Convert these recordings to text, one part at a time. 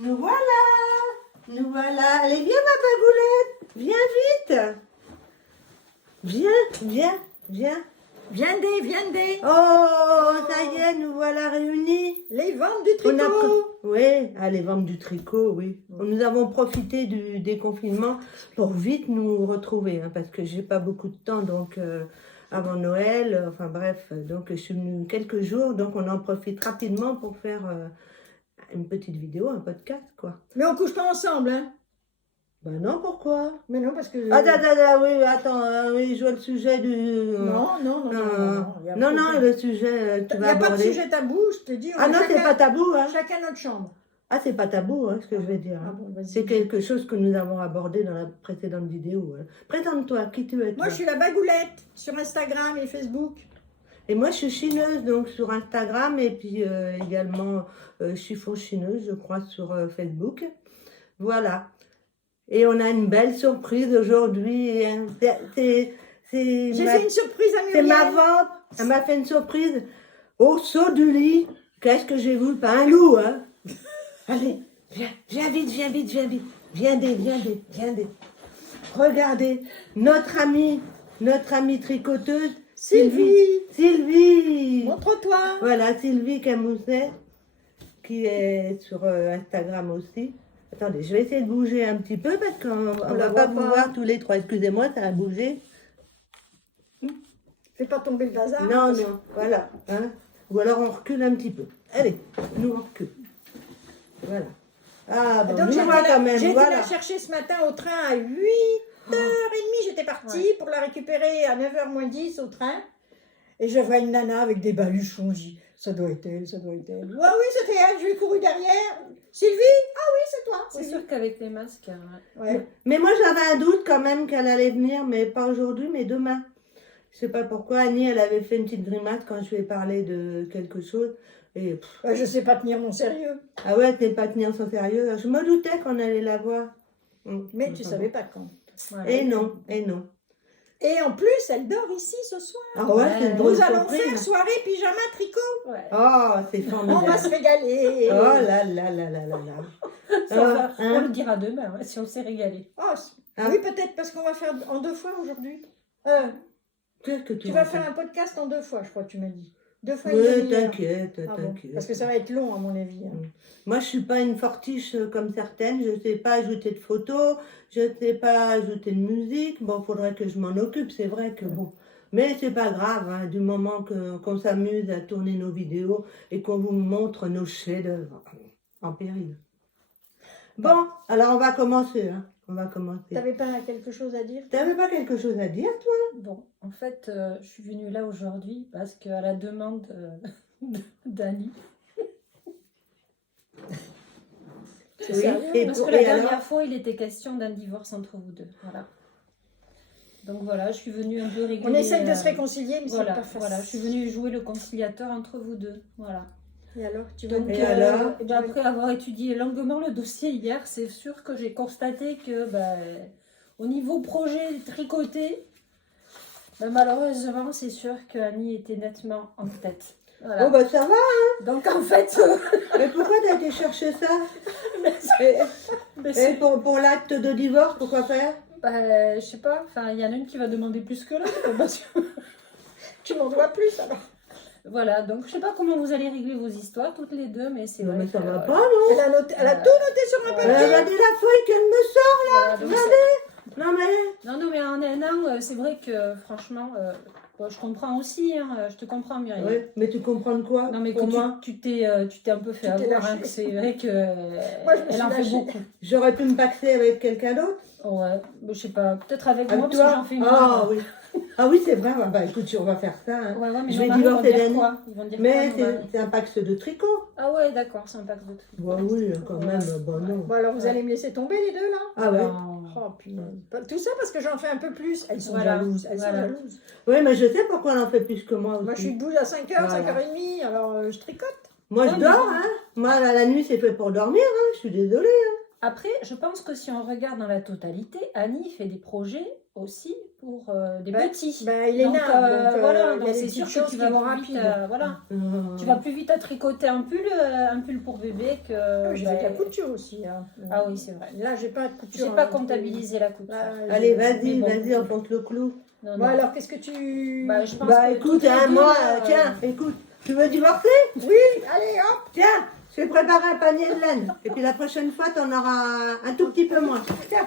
Nous voilà. Nous voilà. Allez, viens ma bagoulette. Viens vite. Viens. Viendez. Oh, ça y est, nous voilà réunis. Les ventes du On a tricot. Oui, les ventes du tricot, oui. Nous avons profité du déconfinement pour vite nous retrouver, hein, parce que j'ai pas beaucoup de temps, donc avant Noël, enfin bref, donc je suis venue quelques jours, donc on en profite rapidement pour faire une petite vidéo, un podcast, quoi. Mais on couche pas ensemble, hein? Ben non, pourquoi? Mais non, parce que... Ah, oui, attends, oui, je vois le sujet du... Non. Non, le sujet tu Il n'y vas a pas de aborder. sujet tabou, je te dis. Ah non, c'est pas tabou, hein. Chacun notre chambre. Ah, c'est pas tabou, hein, ce que je vais dire. Ah Hein. bon, vas-y. C'est quelque chose que nous avons abordé dans la précédente vidéo. Hein. Présente-toi, qui tu es, toi? Moi, je suis la bagoulette sur Instagram et Facebook. Et moi, je suis chineuse, donc sur Instagram, et puis également chiffon chineuse, je crois, sur Facebook. Voilà. Et on a une belle surprise aujourd'hui. Hein. J'ai fait une surprise à C'est Muriel. ma vente. Elle m'a fait une surprise au saut du lit. Qu'est-ce que j'ai vu? Pas un loup, hein. Allez, viens vite. Viens. Regardez, notre amie tricoteuse, Sylvie. Montre-toi. Voilà, Sylvie Camousset, qui est sur Instagram aussi. Attendez, je vais essayer de bouger un petit peu parce qu'on ne va pas vous voir tous les trois. Excusez-moi, ça a bougé. Fais pas tomber le bazar. Non, voilà. Hein. Ou alors on recule un petit peu. Allez, nous on recule. Voilà. Ah, bon, Donc, nous voit quand même, j'ai été voilà. la chercher ce matin au train à 8h30. J'étais partie pour la récupérer à 9h moins 10 au train. Et je vois une nana avec des baluchons. Je dis, ça doit être elle. Ouais, oui, c'était elle. Je lui ai couru derrière. Sylvie? Ah oui, c'est toi. C'est sûr qu'avec les masques, Ouais. Mais moi j'avais un doute quand même qu'elle allait venir, mais pas aujourd'hui, mais demain. Je sais pas pourquoi. Annie, elle avait fait une petite grimace quand je lui ai parlé de quelque chose. Et Ouais, je sais pas tenir mon sérieux. ah ouais, t'es pas tenir son sérieux. Je me doutais qu'on allait la voir. Mais tu savais pas quand. voilà. Et non. Et en plus, elle dort ici ce soir. Ah ouais, c'est une drôle Nous de allons surprise. faire soirée pyjama tricot. Ouais. Oh, c'est On formidable. va se régaler. Oh là là. Ça, on Hein. le dira demain, si on s'est régalé. Oh, Ah. oui, peut-être parce qu'on va faire en 2 fois aujourd'hui. Qu'est-ce que Tu vas faire un podcast en 2 fois, je crois que tu m'as dit. 2 fois une Oui, demi-heure. t'inquiète. Ah bon, parce que ça va être long à mon avis. Hein. Moi, je suis pas une fortiche comme certaines. Je sais pas ajouter de photos, je sais pas ajouter de musique. Bon, faudrait que je m'en occupe. C'est vrai que bon, mais c'est pas grave. Hein, du moment qu'on s'amuse à tourner nos vidéos et qu'on vous montre nos chefs-d'œuvre en péril. Bon, alors on va commencer. Hein. T'avais pas quelque chose à dire? T'avais pas quelque chose à dire, toi? Bon, en fait, je suis venue là aujourd'hui parce qu'à la demande d'Annie. C'est Oui, sérieux? et Parce pour- que la et dernière alors fois, il était question d'un divorce entre vous deux. Voilà. Donc voilà, je suis venue un peu régler. On essaye de se réconcilier, mais Voilà, c'est pas facile. voilà, je suis venue jouer le conciliateur entre vous deux. Voilà. Et alors, tu vas Donc, Et alors ben, après avoir étudié longuement le dossier hier, c'est sûr que j'ai constaté que au niveau projet tricoté, malheureusement, c'est sûr que Annie était nettement en tête. Voilà. Oh bah ça va. Donc en fait, Mais pourquoi t'as été chercher ça? mais Et c'est- pour l'acte de divorce, pourquoi faire? je sais pas, enfin, il y en a une qui va demander plus que l'autre. parce que- Tu m'en dois plus alors. Voilà, donc je sais pas comment vous allez régler vos histoires toutes les deux, mais c'est Non, vrai mais ça que, va voilà. pas, non? Elle a tout noté sur un papier. Regardez la feuille qu'elle me sort. Voilà, donc Non mais... non, mais en un an, c'est vrai que franchement, je comprends aussi, hein, je te comprends, Muriel. Oui, mais tu comprends de quoi? Non, mais pour que moi, tu t'es un peu fait Tu t'es avoir, hein, lâché. que c'est vrai que Moi, je me elle suis en fait lâchée. beaucoup. j'aurais pu me paxer avec quelqu'un d'autre? Ouais, je sais pas, peut-être avec moi, Avec parce que toi? j'en fais Ah moins. oui. Ah oui, c'est vrai. Bah écoute, on va faire ça. Hein. Ouais, mais Je nos vais maris vont divorcer dire d'Annie. quoi? Ils vont dire Mais quoi, nos c'est maris c'est un pax de tricot. Ah ouais, d'accord, c'est un pack de trucs. Bah oui, quand même, bon non. Bon, alors vous allez me laisser tomber les deux là? Ah ouais. Oh, punaise. Tout ça parce que j'en fais un peu plus. Elles sont Voilà, jalouses. Elles voilà. sont jalouses. Oui, mais je sais pourquoi elle en fait plus que moi aussi. Moi, je suis debout à 5h, Voilà. 5h30, alors je tricote. Moi, je Ouais, dors, mais- hein. Moi, la nuit, c'est fait pour dormir, hein. Je suis désolée. Après, je pense que si on regarde dans la totalité, Annie fait des projets aussi pour des petits. Ben, il est Donc, nain, donc voilà, il y donc a des c'est petites sûr que choses tu qui vas vont plus vite, rapide. voilà. Tu vas plus vite à tricoter un pull pour bébé que. Ah, j'ai fait de la ben, couture aussi. Hein. Ah oui, c'est vrai. Là, j'ai pas de couture. J'ai pas hein, comptabilisé la couture. Allez, Mais vas-y, bon. vas-y, enfonce le clou. Non, Bon, non. alors, qu'est-ce que tu... Bah, je pense Bah que écoute, toutes les hein, deux, moi, là, tiens, écoute, tu veux divorcer? Oui, allez, hop. Tiens, je vais préparer un panier de laine. Et puis la prochaine fois, t'en auras un tout petit peu moins. Tiens.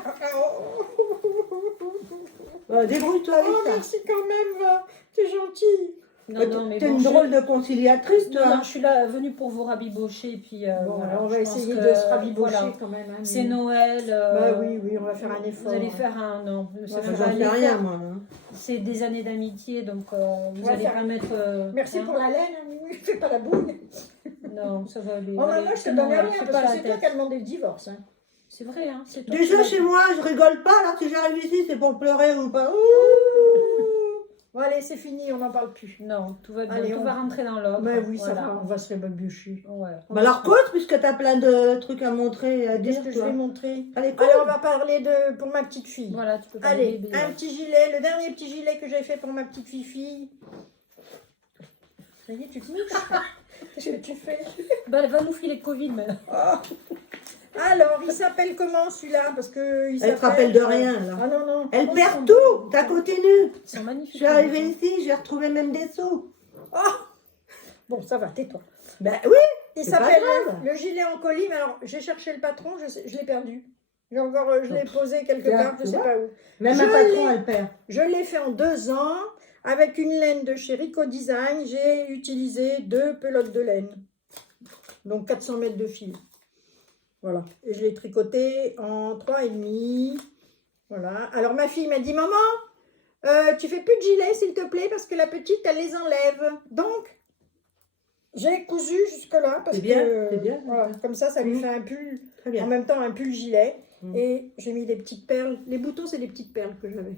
Débrouille-toi avec Oh, ça. merci quand même, t'es gentille. Non, non, mais T'es bon, une drôle de conciliatrice, toi. Non, je suis là venue pour vous rabibocher. Et puis, Bon, voilà, alors, on va je pense essayer que, de se rabibocher voilà, quand même. Hein, c'est mais- Noël. Bah oui, oui, on va faire un effort. Vous allez hein. faire un. Non, ça va fait faire J'en un sais rien, effort. moi. hein. C'est des années d'amitié, donc vous va allez faire pas un- mettre. Merci hein. pour la laine, hein, oui, fais pas la boule. Non, ça va aller. Oh, mais Allez, moi, je te c'est donne Noël, rien, fais parce pas que la c'est toi tête. qui as demandé le divorce. Hein. C'est vrai, hein, c'est toi. Déjà, qui chez l'as dit. moi, je rigole pas. Alors, si j'arrive ici, c'est pour pleurer ou pas. Bon, allez, c'est fini, on n'en parle plus. Non, tout va bien, Allez, tout on- va rentrer dans l'ordre. Mais oui, ça Voilà. va, on va se rébabucher. Ouais. Bah alors, cause, puisque t'as plein de trucs à montrer et à Qu'est-ce dire, que je toi. vais montrer? Allez, cause. Alors, on va parler de pour ma petite fille. Voilà, tu peux parler Allez, bébé. un ouais. petit gilet, le dernier petit gilet que j'ai fait pour ma petite fille. Ça y est, tu te mouches. Qu'est-ce que tu fais? Bah, elle va nous filer le Covid maintenant. Alors, il s'appelle comment celui-là? Parce que il Elle te s'appelle- rappelle de rien, là. Ah non, non. Elle Oh, perd ils sont tout. beaux. T'as continue. Ils sont magnifiques. Je suis arrivée ici, j'ai retrouvé même des sous. Bon, ça va, tais-toi. Ben oui. Il C'est pas s'appelle grave. le gilet en colis, mais alors j'ai cherché le patron, je l'ai perdu. J'ai encore, je l'ai posé quelque Tiens, part, je tu sais vois. pas où. Même Je un patron, l'ai. elle perd. Je l'ai fait en 2 ans avec une laine de chez Rico Design. J'ai utilisé 2 pelotes de laine, donc 400 mètres de fil. Voilà, et je l'ai tricoté en 3,5. Voilà. Alors ma fille m'a dit, maman, tu fais plus de gilets s'il te plaît parce que la petite elle les enlève. Donc j'ai cousu jusque là parce C'est bien, que c'est bien. voilà, comme ça lui Mhm. fait un pull. Très En bien. même temps, un pull gilet. Mm. Et j'ai mis des petites perles. Les boutons, c'est des petites perles que j'avais.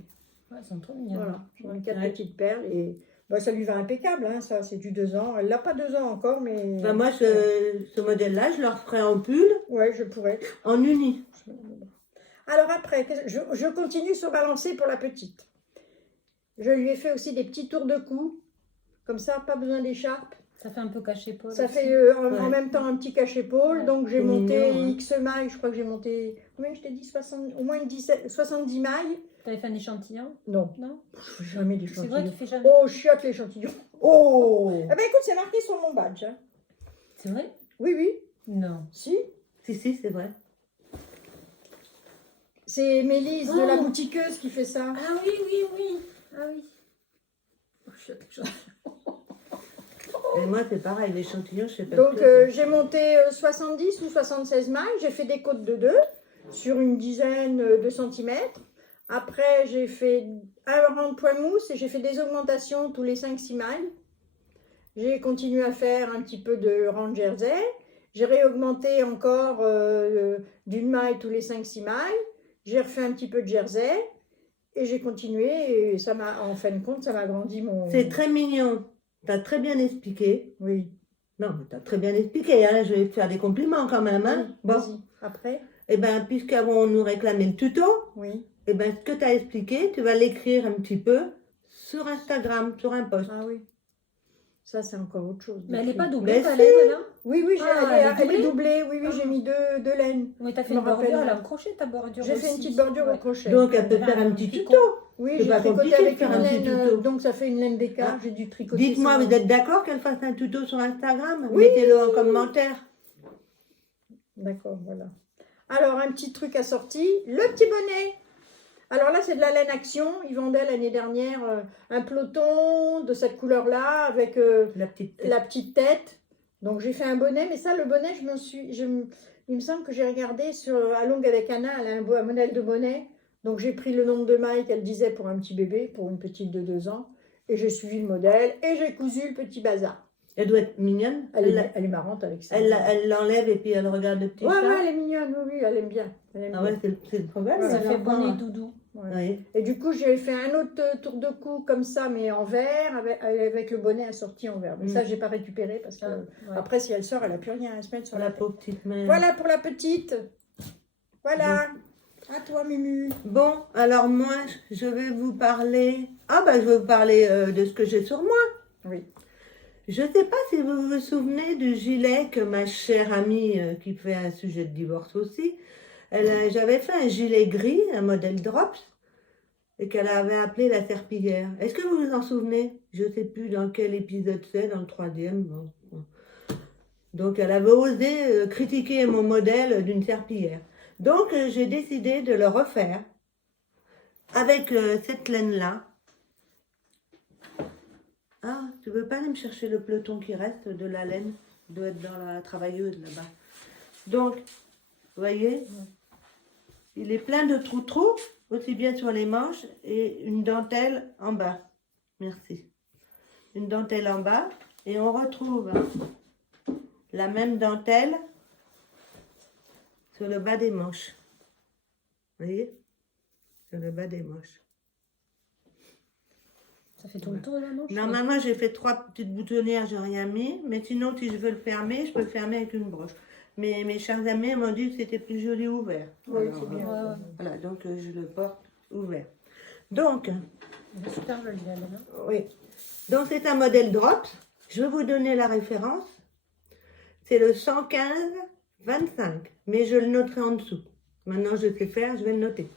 Ouais, ils sont trop mignons. Voilà. J'ai mis 4 Ouais. petites perles. Et bah, ça lui va impeccable. Hein, ça, c'est du 2 ans. Elle n'a pas 2 ans encore, mais. Ben, moi, ce modèle-là, je le referai en pull, Ouais, je pourrais. en uni. Alors après, je continue sur balancer pour la petite. Je lui ai fait aussi des petits tours de cou. Comme ça, pas besoin d'écharpe. Ça fait un peu caché-Paul. Ça aussi. fait en Ouais. même temps un petit cachet-épaule. Ouais. Donc j'ai C'est monté mignon, hein. X mailles. Je crois que j'ai monté. Combien je t'ai dit 60, au moins 70 mailles. T'avais fait un échantillon? Non, Non? je fais jamais C'est vrai, d'échantillon. tu fais jamais. Oh, chiotte l'échantillon. Oh. Eh ben écoute, c'est marqué sur mon badge. Hein. C'est vrai? Oui, oui. Non. Si. Si, c'est vrai. C'est Mélise de Oh. la boutiqueuse qui fait ça. Ah oui, oui, oui. Ah oui. Oh, chiotte, l'échantillon. Et moi, c'est pareil, l'échantillon, je sais pas. Donc ce que j'ai monté 70 ou 76 mailles. J'ai fait des côtes de 2 sur une dizaine de centimètres. Après, j'ai fait un rang de point mousse et j'ai fait des augmentations tous les 5-6 mailles. J'ai continué à faire un petit peu de rang de jersey. J'ai réaugmenté encore d'une maille tous les 5-6 mailles. J'ai refait un petit peu de jersey. Et j'ai continué. Et ça m'a, en fin de compte, ça m'a grandi mon... c'est très mignon. T'as très bien expliqué. Oui. Non, mais t'as très bien expliqué. Hein. Je vais te faire des compliments quand même. Hein. Oui, Bon. vas-y. Après, Eh bien, puisqu'on nous réclamait le tuto, oui. eh ben, ce que tu as expliqué, tu vas l'écrire un petit peu sur Instagram, sur un post. Ah oui. Ça, c'est encore autre chose. Mais elle n'est pas Mais doublée, ta si. laine, là? Oui, oui, Ah, elle est doublée. Oui, oui, j'ai mis deux laines. Oui, t'as fait Je une me rappelle. bordure, elle a un crochet, ta bordure. J'ai fait une aussi. petite bordure au Ouais. crochet. Donc, elle peut Bah, faire un un petit picot. tuto. Oui, c'est j'ai pas tricoté compliqué de avec faire une un petit laine, tuto. donc ça fait une laine d'écart. Ah. J'ai dû tricoter. Dites-moi, ça. vous êtes d'accord qu'elle fasse un tuto sur Instagram? Oui. Mettez-le en commentaire. D'accord, voilà. Alors, un petit truc assorti, le petit bonnet. Alors là, c'est de la laine Action. Ils vendaient l'année dernière un peloton de cette couleur-là avec La petite tête. la petite tête. Donc j'ai fait un bonnet, mais ça, le bonnet, il me semble que j'ai regardé sur à Longue avec Anna, elle a un modèle de bonnet. Donc j'ai pris le nombre de mailles qu'elle disait pour un petit bébé, pour une petite de 2 ans, et j'ai suivi le modèle et j'ai cousu le petit bazar. Elle doit être mignonne. Elle est marrante avec ça. Elle l'enlève et puis elle regarde le petit Ouais, chat. ouais, elle est mignonne, oui, oui, elle aime bien. Elle aime Ah bien. ouais, c'est le problème. Ouais, Ça les fait enfants, bonnet hein. doudou. Ouais. Oui. Et du coup, j'ai fait un autre tour de cou comme ça, mais en vert, avec le bonnet assorti en vert. Mais ça, j'ai pas récupéré parce que Ah, ouais. après, si elle sort, elle a plus rien à se mettre sur Sur la la tête. pauvre petite main. Voilà pour la petite. Voilà. À toi, Mumu. Bon, alors moi, je vais vous parler... Ah bah, je vais vous parler de ce que j'ai sur moi. Oui. Je ne sais pas si vous vous souvenez du gilet que ma chère amie, qui fait un sujet de divorce aussi, j'avais fait un gilet gris, un modèle Drops, et qu'elle avait appelé la serpillière. Est-ce que vous vous en souvenez? Je ne sais plus dans quel épisode c'est, dans le 3e. Bon. Donc elle avait osé critiquer mon modèle d'une serpillière. Donc j'ai décidé de le refaire avec cette laine-là. Ah, tu veux pas aller me chercher le peloton qui reste de la laine? Il doit être dans la travailleuse là-bas. Donc, vous voyez, il est plein de trous-trous, aussi bien sur les manches, et une dentelle en bas. Merci. Une dentelle en bas, et on retrouve la même dentelle sur le bas des manches. Vous voyez? Sur le bas des manches. Ça fait tout le tour de la manche? Normalement, j'ai fait 3 petites boutonnières, j'ai rien mis. Mais sinon, si je veux le fermer, je peux le fermer avec une broche. Mais mes chers amis m'ont dit que c'était plus joli ouvert. Oui, Alors, c'est bien. voilà, donc je le porte ouvert. Donc, Elle est super jolie, la laine. oui. Donc, c'est un modèle Drops. Je vais vous donner la référence. C'est le 115-25. Mais je le noterai en dessous. Maintenant, je sais faire, je vais le noter.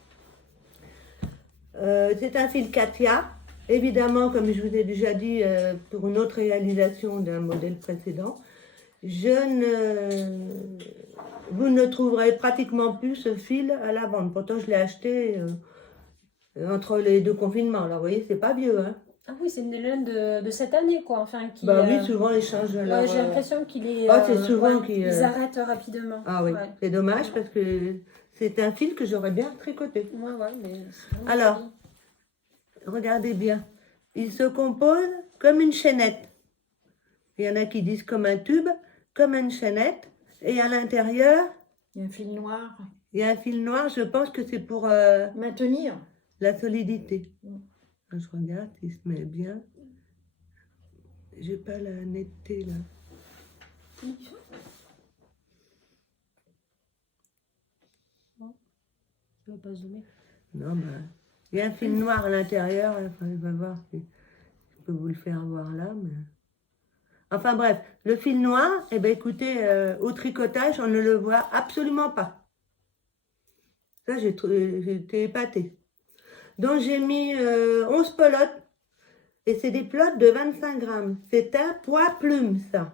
C'est un fil Katia. Évidemment, comme je vous ai déjà dit, pour une autre réalisation d'un modèle précédent, vous ne trouverez pratiquement plus ce fil à la vente. Pourtant, je l'ai acheté entre les 2 confinements. Alors, vous voyez, c'est pas vieux. Hein. Ah oui, c'est une laine de cette année, quoi. Enfin, qui, Bah oui, souvent, ils changent leur... j'ai l'impression qu'il est... Ah, c'est souvent qu'ils... Ils arrêtent rapidement. Ah oui, Ouais. c'est dommage parce que c'est un fil que j'aurais bien tricoté. Ouais, mais... c'est vraiment Alors, joli. regardez bien. Il se compose comme une chaînette. Il y en a qui disent comme un tube, comme une chaînette. Et à l'intérieur, Il y a un fil noir. il y a un fil noir. Je pense que c'est pour Maintenir. la solidité. Je regarde, il se met bien. J'ai pas la netteté là. Non, tu vas pas zoomer. Non, ben, il y a un fil noir à l'intérieur. Enfin, je vais voir si je peux vous le faire voir là. Mais... Enfin bref, le fil noir, eh ben, écoutez, au tricotage, on ne le voit absolument pas. Ça, j'ai été épatée. Donc j'ai mis 11 pelotes. Et c'est des pelotes de 25 grammes. C'est un poids plume, ça.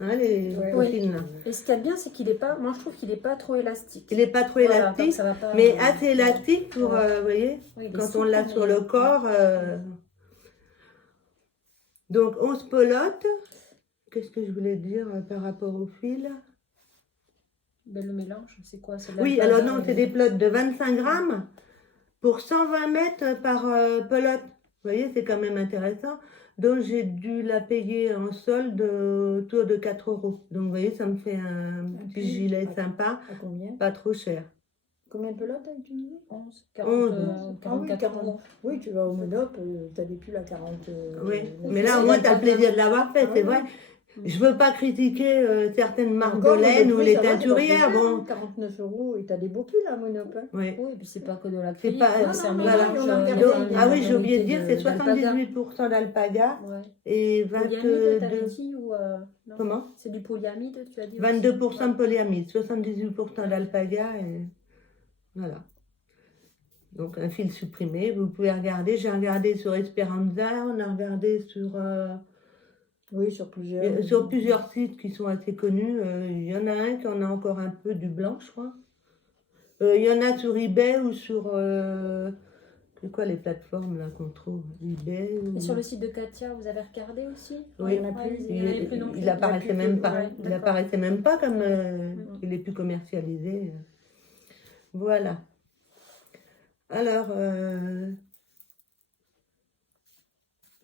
Hein, les copines, là. Et ce qu'il y a de bien, c'est qu'il est pas... Moi, je trouve qu'il est pas trop élastique. Il n'est pas trop Voilà, élastique, donc ça va pas, mais assez élastique pour, ouais. vous voyez, Oui, il est quand on souple, l'a sur le corps. Donc 11 pelotes. Qu'est-ce que je voulais dire par rapport au fil? Ben, le mélange, c'est quoi? C'est Oui, l'alpaga, alors non, c'est des pelotes de 25 grammes pour 120 mètres par pelote. Vous voyez, c'est quand même intéressant. Donc, j'ai dû la payer en solde autour de 4 €. Donc, vous voyez, ça me fait un petit gilet sympa, À combien? pas trop cher. Combien de pelotes as utilisé? 11, 11. 44 euros. Oui, tu vas au Monop, tu as des pulls à 40. Oui, mais là, au moins, tu as le plaisir de l'avoir fait, c'est vrai. Je veux pas critiquer certaines marques de laine ou les teinturières. Bon, 49 € et tu as des beaux pulls à Monop. Hein. oui. Oui, et puis c'est pas que de la C'est pas, c'est un voilà. mélange. on a regardé. Donc, il y a ah une oui, j'ai oublié de dire, c'est d'alpaga. 78% d'alpaga Ouais. et Polyamide, t'avais 22. dit ou non? Comment? C'est du polyamide, tu as dit 22% de aussi? polyamide, 78% d'alpaga et voilà. Donc un fil supprimé, vous pouvez regarder. J'ai regardé sur Esperanza, on a regardé Oui, sur plusieurs. sur plusieurs sites qui sont assez connus. Il y en a un qui en a encore un peu du blanc, je crois. Il y en a sur eBay ou sur c'est quoi les plateformes là qu'on trouve? eBay ou... Et sur le site de Katia, vous avez regardé aussi? Oui, il y en a plus. il y en avait plus non plus. il apparaissait même pas. Ouais, Il d'accord. apparaissait même pas comme il est plus commercialisé. Voilà. Alors,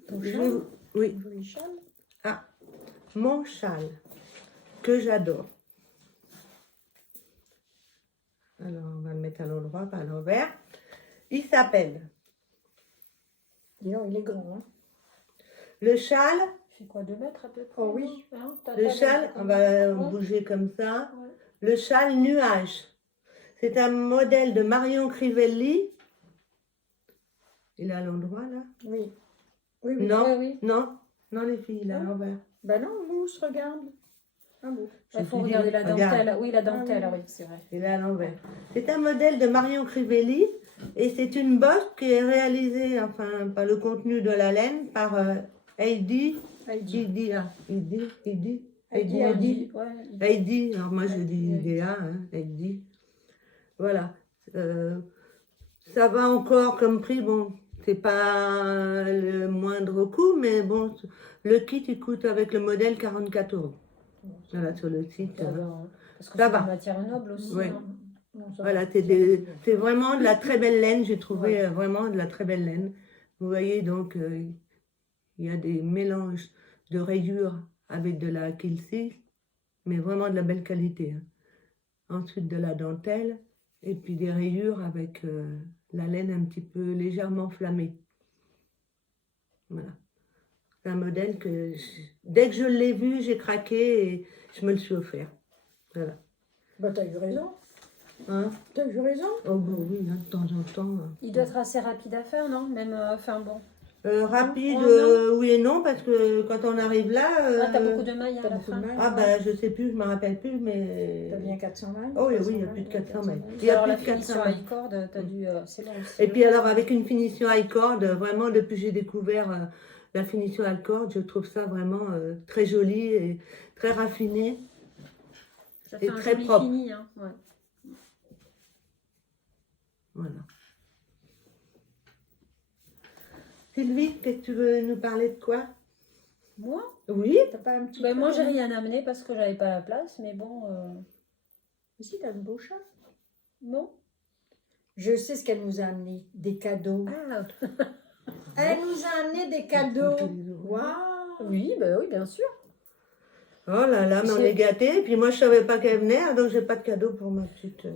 Ton je- châle? oui, Joli châle. mon châle que j'adore. Alors, on va le mettre à l'endroit, pas à l'envers. Il s'appelle Dis donc, il est grand. Hein. le châle. Il fait quoi, 2 mètres à peu près? Oh oui. Hein, Le châle, on va bouger comme ça. Le châle nuage. C'est un modèle de Marion Crivelli. Il est à l'endroit là? Oui. Oui, oui. Non, oui. non, non les filles, il est à Non. l'envers. Ben non, Mousse, regarde. Ah bon. Il faut te dis, regarder la regarde. dentelle. Oui, la dentelle, Ah oui. oui, c'est vrai. Il est à l'envers. C'est un modèle de Marion Crivelli et c'est une bosse qui est réalisée, enfin, par le contenu de la laine, par Heidi. Heidi. Heidi. Ouais. Heidi. Alors moi je dis Heidi. Idéa, hein, Heidi. Voilà. Ça va encore comme prix, bon, c'est pas le moindre coût, mais bon, le kit il coûte avec le modèle 44 €. Voilà, sur le site. Ça va, hein. Parce que Ça c'est va. une matière noble aussi. Oui. hein. Non, ça Voilà, va. c'est vraiment de la très belle laine, j'ai trouvé Ouais. vraiment de la très belle laine. Vous voyez donc, il y a des mélanges de rayures avec de la quilcie, mais vraiment de la belle qualité. Hein. Ensuite de la dentelle, et puis des rayures avec la laine un petit peu légèrement flammée. Voilà. C'est un modèle que, dès que je l'ai vu, j'ai craqué et je me le suis offert. Voilà. Bah, t'as eu raison. Hein? T'as eu raison. Oh, bah oui, hein, de temps en temps. Il doit être assez rapide à faire, non? Même, enfin bon. Rapide, Oh, oui et non, parce que quand on arrive là. Ah, t'as beaucoup de mailles à T'as la beaucoup fin. de mailles. Ah, bah, je sais plus, je me rappelle plus, mais. T'as bien 400 mailles. Oh, oui, oui, il y a 400 plus de mailles. 400 mailles. Il Et y a alors plus la de 400 finition mailles. high cord, t'as dû. C'est long aussi. Et puis, alors, avec une finition high cord, vraiment, depuis que j'ai découvert la finition high cord, je trouve ça vraiment très joli et très raffiné. Ça et fait un très joli propre. fini, hein. Ouais. Voilà. Sylvie, qu'est-ce que tu veux nous parler de quoi? Moi? Oui? T'as pas un petit Ben, peu moi, de- j'ai rien amené parce que j'avais pas la place, mais bon. Si, t'as un beau chat. Bon. Je sais ce qu'elle nous a amené. Des cadeaux. Ah, Elle nous a amené des cadeaux. Waouh. oui, ben oui, bien sûr. Oh là là, mais on C'est- est gâtés. Et puis moi, je savais pas qu'elle venait, donc j'ai pas de cadeau pour ma petite.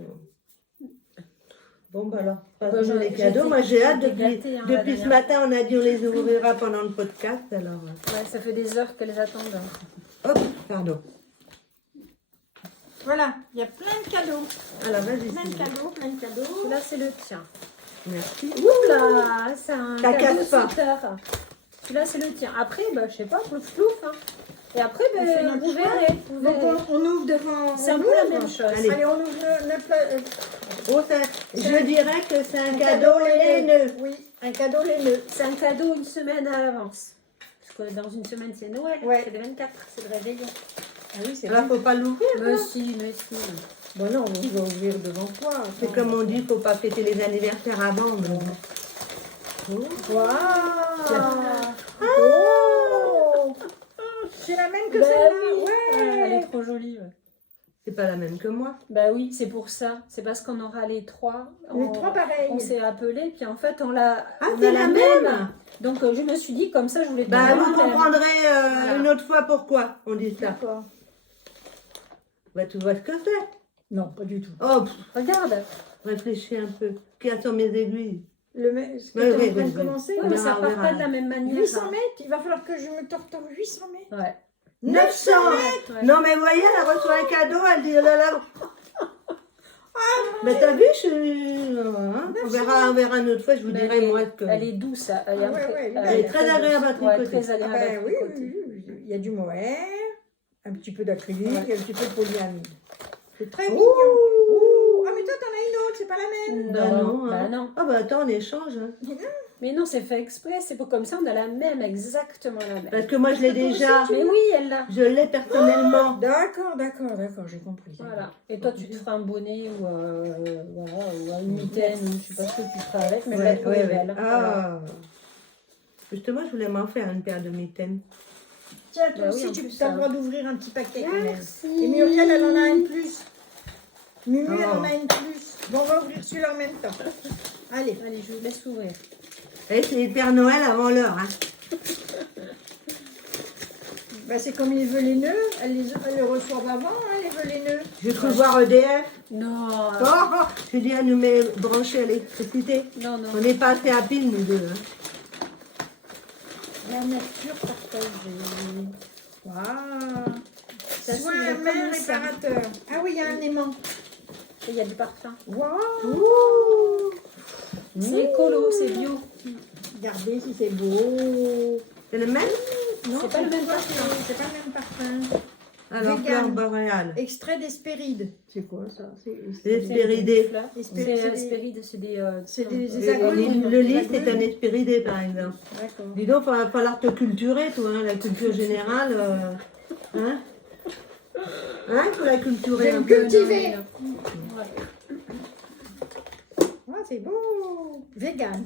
Bon, bah alors, passe-moi les cadeaux. Moi, j'ai hâte. j'étais Depuis, gâtée, hein, la depuis ce dernière matin, on a dit on les ouvrira pendant le podcast. Alors, Ouais, ça fait des heures qu'elles attendent. hop, pardon. Voilà, il y a plein de cadeaux. Alors, vas-y. Plein de Sylvie. cadeaux, plein de cadeaux. Celui-là, c'est le tien. Merci. Oula, c'est un Ça cadeau casse pas. sauteur. Celui-là, c'est le tien. Après, bah, je sais pas, plouf plouf. Hein. Et après, On fait ben, notre vous choix. verrez. Vous Donc verrez. on ouvre devant. C'est on un peu la ouvre. même chose. Allez. Allez, on ouvre le plat. Oh, je dirais que c'est un cadeau laineux. Oui, un cadeau laineux. C'est un cadeau une semaine à l'avance. Parce que dans une semaine, c'est Noël. Ouais. C'est le 24, c'est le réveillon. Ah oui, c'est Là, vrai. faut pas l'ouvrir. Mais si, mais si. Bon non, on va ouvrir devant toi. C'est comme on dit, faut pas fêter les anniversaires avant. mais- Waouh. Oh. C'est la même que Bah celle-là. oui. Ouais. Elle est trop jolie. Ouais. C'est pas la même que moi. Bah oui, c'est pour ça. C'est parce qu'on aura les trois. Les trois pareils. On s'est appelés, puis en fait, on l'a. Ah, on c'est a la même. Donc, je me suis dit, comme ça, je voulais te Bah, donner vous la même. comprendrez Voilà. une autre fois pourquoi on dit ça. D'accord. Bah, tu vois ce que c'est. Non, pas du tout. Oh, pff, Regarde. réfléchis un peu. Qui a sur mes aiguilles? Ce que Oui, tu es oui, en train oui, de oui. commencer. Ouais, On mais verra, ça on part verra. pas de la même manière. 800 hein. mètres, il va falloir que je me tortille 800 mètres. Ouais. 900 Ouais. Non, mais voyez, elle reçoit un cadeau, elle dit oh là là. Mais t'as vu, on verra une autre fois, je vous Mais dirai moi que. Elle est douce. Elle est, Ah ouais, ouais, elle elle est très agréable à douce. Ouais, tricoter. très Ah agréable à ben oui, tricoter. oui, oui, il y a du mohair, un petit peu d'acrylique, Ouais. et un petit peu de polyamide. C'est très Ouh. mignon. Ouh. Ah mais toi t'en as une autre, c'est pas la même. Bah non, bah hein. non. Ah bah attends, on échange. Hein. Mais non, c'est fait exprès. C'est pour comme ça, on a la même, exactement la même. Parce que moi, je l'ai Parce que toi déjà. aussi, Mais oui, elle l'a. Je l'ai personnellement. D'accord, d'accord, d'accord, j'ai compris. Voilà. Et toi, tu te feras un bonnet ou, voilà, ou une mitaine, ou je sais pas ce que tu feras avec, mais je la Ouais, trouve ouais, ouais. belle. Voilà. Ah. Justement, je voulais m'en faire une paire de mitaines. Tiens, toi Bah oui, aussi, en tu plus, as ça. le droit d'ouvrir un petit paquet quand même. Merci. Et Muriel, elle en a une plus. Mumu, elle Oh. en a une plus. Bon, on va ouvrir celui-là en même temps. Allez. Allez, je vous laisse ouvrir. Et c'est les Père Noël avant l'heure. Hein. Bah, c'est comme les vœux les nœuds. Elle les reçoivent avant, hein, les vœux les nœuds. J'ai cru voir EDF. Non, Oh, oh, je dis, elle nous met branchés à l'électricité. non, non. On n'est pas assez rapide, nous deux. Hein. La nature partagée. Waouh. Ça, Soin c'est à main comme ça. réparateur. Ah oui, il y a un aimant. Et il y a du parfum. Waouh! Ouh. C'est écolo, c'est bio. Regardez si c'est beau. C'est le même? Non, C'est pas le même quoi, parfum. C'est pas le même parfum. Alors, Vegan. fleur boréale. Extrait d'hespéride. C'est quoi ça? L'hespéridé. C'est Hespéride, c'est des... C'est des Le agrumes. lys, c'est un hespéridé, par exemple. D'accord. Dis donc, il va falloir te culturer, toi, hein, la culture générale. Hein? Hein, faut la culturer Je un me peu. cultiver. Ouais. Ah, c'est beau. Vegan.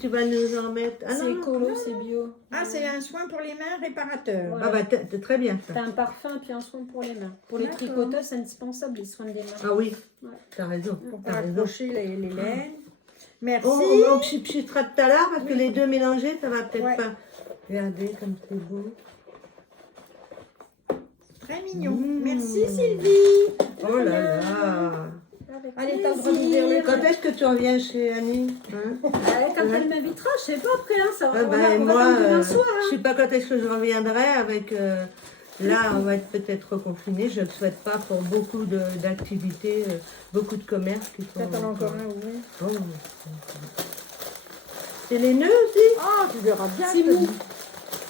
Tu vas nous en mettre. Ah, C'est non, non. écolo, c'est bio. Ah, c'est un soin pour les mains réparateur. Ouais. Ah, bah, c'est très bien, ça. T'as un parfum puis un soin pour les mains. Pour les D'accord. tricoteurs, c'est indispensable, les soins des mains. Ah oui, Ouais. t'as raison. Pour T'as raison. accrocher les laines. Merci. On pchitera tout à l'heure parce que les deux mélangés, ça va peut-être Ouais. pas. Regardez comme c'est beau. Très mignon. Mmh. Merci Sylvie. Oh là là. Avec Allez, t'as le droit plaisir. d'ouvrir le Quand est-ce que tu reviens chez Annie, hein? Quand elle m'invitera, je sais pas après, hein, ça va. Ah on bah, va, et on va moi, attendre demain soir. je sais pas quand est-ce que je reviendrai avec. Là, on va être peut-être reconfiné. Je ne le souhaite pas pour beaucoup d'activités, beaucoup de commerces qui sont. Peut-être en a encore un, oui. Oh. C'est les nœuds aussi. Ah, tu verras bien. C'est je te mou. dis.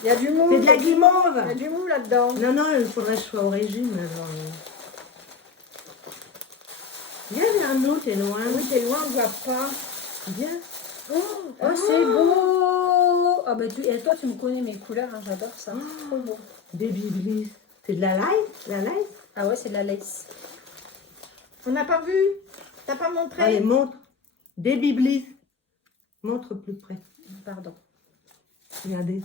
Il y a du mou. C'est de la Il y a guimauve. du mou là-dedans. Non, non, il faudrait que je sois au régime. Alors. Viens vers nous, t'es loin. Oui, t'es loin, on ne voit pas. Viens. Oh, c'est beau. Ah bah et toi, tu me connais mes couleurs, hein, j'adore ça. Oh. Trop beau. Baby Bliss. C'est de la light? La light? Ah ouais, c'est de la lace. On n'a pas vu. T'as pas montré. Allez, montre. Baby Bliss. Montre plus près. Pardon. Regardez.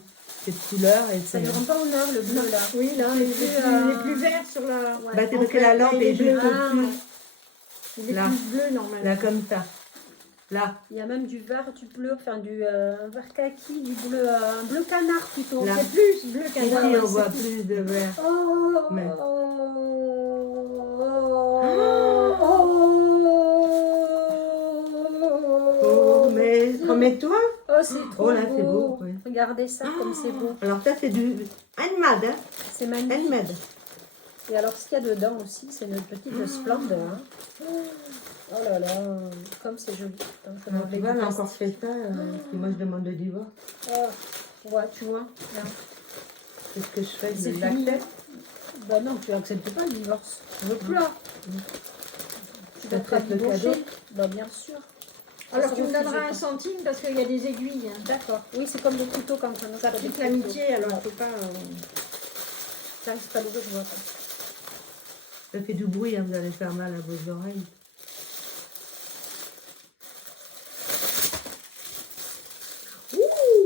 Cette couleur. Et Ça c'est... ne rend pas honneur, le bleu, là. Oui, là, il est plus vert sur la... Ouais. Bah, c'est parce que la lampe il est est juste bleu. au-dessus. Il est Là. plus bleu, normalement. Là, comme ça. Là. Il y a même du vert, du bleu, enfin du vert kaki, du bleu, un bleu canard plutôt. Là. C'est plus bleu qu'un Ici, ouais, on c'est voit plus- plus de vert. Oh, Mais- Oh, mais remets-toi. Oh, c'est trop Oh, là, c'est beau. beau, oui. Regardez ça, comme c'est beau. Alors, ça, c'est du handmade, hein. C'est magnifique. Handmade. Et alors, ce qu'il y a dedans aussi, c'est une petite splendeur. Hein. Oh là là, comme c'est joli. Attends, je vais Alors, tu enlever vois, du elle a encore plastique. fait ça. Si moi, je demande le divorce. Oh, ouais, tu vois. Là. Qu'est-ce que je fais? C'est Je fini. l'accepte. Bah non, tu acceptes pas le divorce. On veut plus là. Tu dois T'acceptes pas le débaucher. cadeau? Bah bien sûr. Alors, Ça tu me refuse donneras pas. un centime parce qu'il y a des aiguilles. Hein. D'accord. Oui, c'est comme des couteaux quand on Ça pique l'amitié, alors il faut pas... Ça risque pas d'ouvrir, je vois pas. Ça fait du bruit, hein, vous allez faire mal à vos oreilles.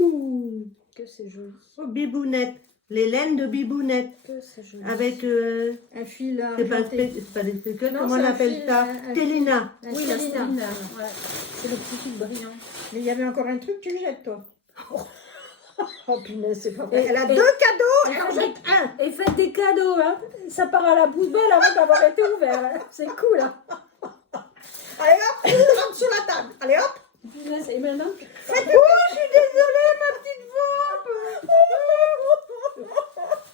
Ouh! Que c'est joli. Oh, bibounette. Les laines de bibounette. Que c'est joli. Un Avec, fil c'est pas, argenté. c'est pas des spécules, Non, comment c'est on un appelle fil, ça? un Télina. Un Oui, la Célina. Célina. Ouais. C'est le petit fil brillant. Mais il y avait encore un truc, tu jettes, toi. Oh punaise, c'est pas Et- vrai. Elle a et- deux cadeaux, et- elle en jette un. Et faites des cadeaux, hein. Ça part à la poubelle avant d'avoir été ouvert. Hein. C'est cool, hein. Allez hop, rentre sous la table. Allez hop. Punaise, et maintenant, Oh, je suis désolée, ma petite voix.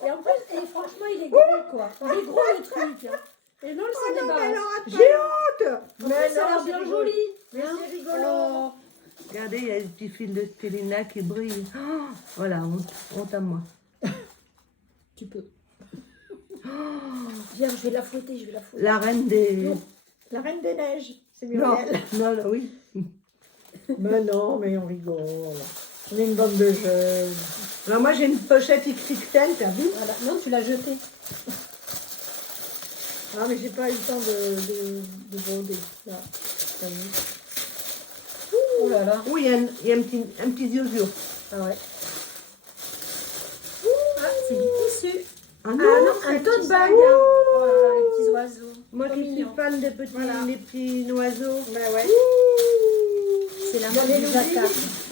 et en plus, et franchement, il est gros, quoi. Il est gros, le truc. Hein. Et non, Oh c'est non, mais débarrasse. alors, attends. J'ai honte. En plus, ça a l'air bien c'est joli. Mais hein. c'est rigolo. Oh. Regardez, il y a des petits fils de Télina qui brillent. Oh, voilà, honte à moi. Tu peux. Viens, je vais la fouetter, je vais la fouetter. La reine des... La Reine des Neiges, c'est Non, Muriel. non, non, oui. Mais non, mais on rigole. On est une bande de jeunes. Alors moi, j'ai une pochette XXL, t'as vu? Voilà. Non, tu l'as jeté. Ah, mais j'ai pas eu le temps de broder. Là, t'as vu. Oh là là. Oui, il y a un petit zio-zio. Ah ouais. Ah, c'est du tissu. Ah Ah non, non, un c'est tote petit bag. sac. Hein. Oh là là, les petits oiseaux. moi Trop qui suis mignon. fan des petits, Voilà. des petits oiseaux. Ben ouais. C'est la Il y a mode des du louis. jacquard.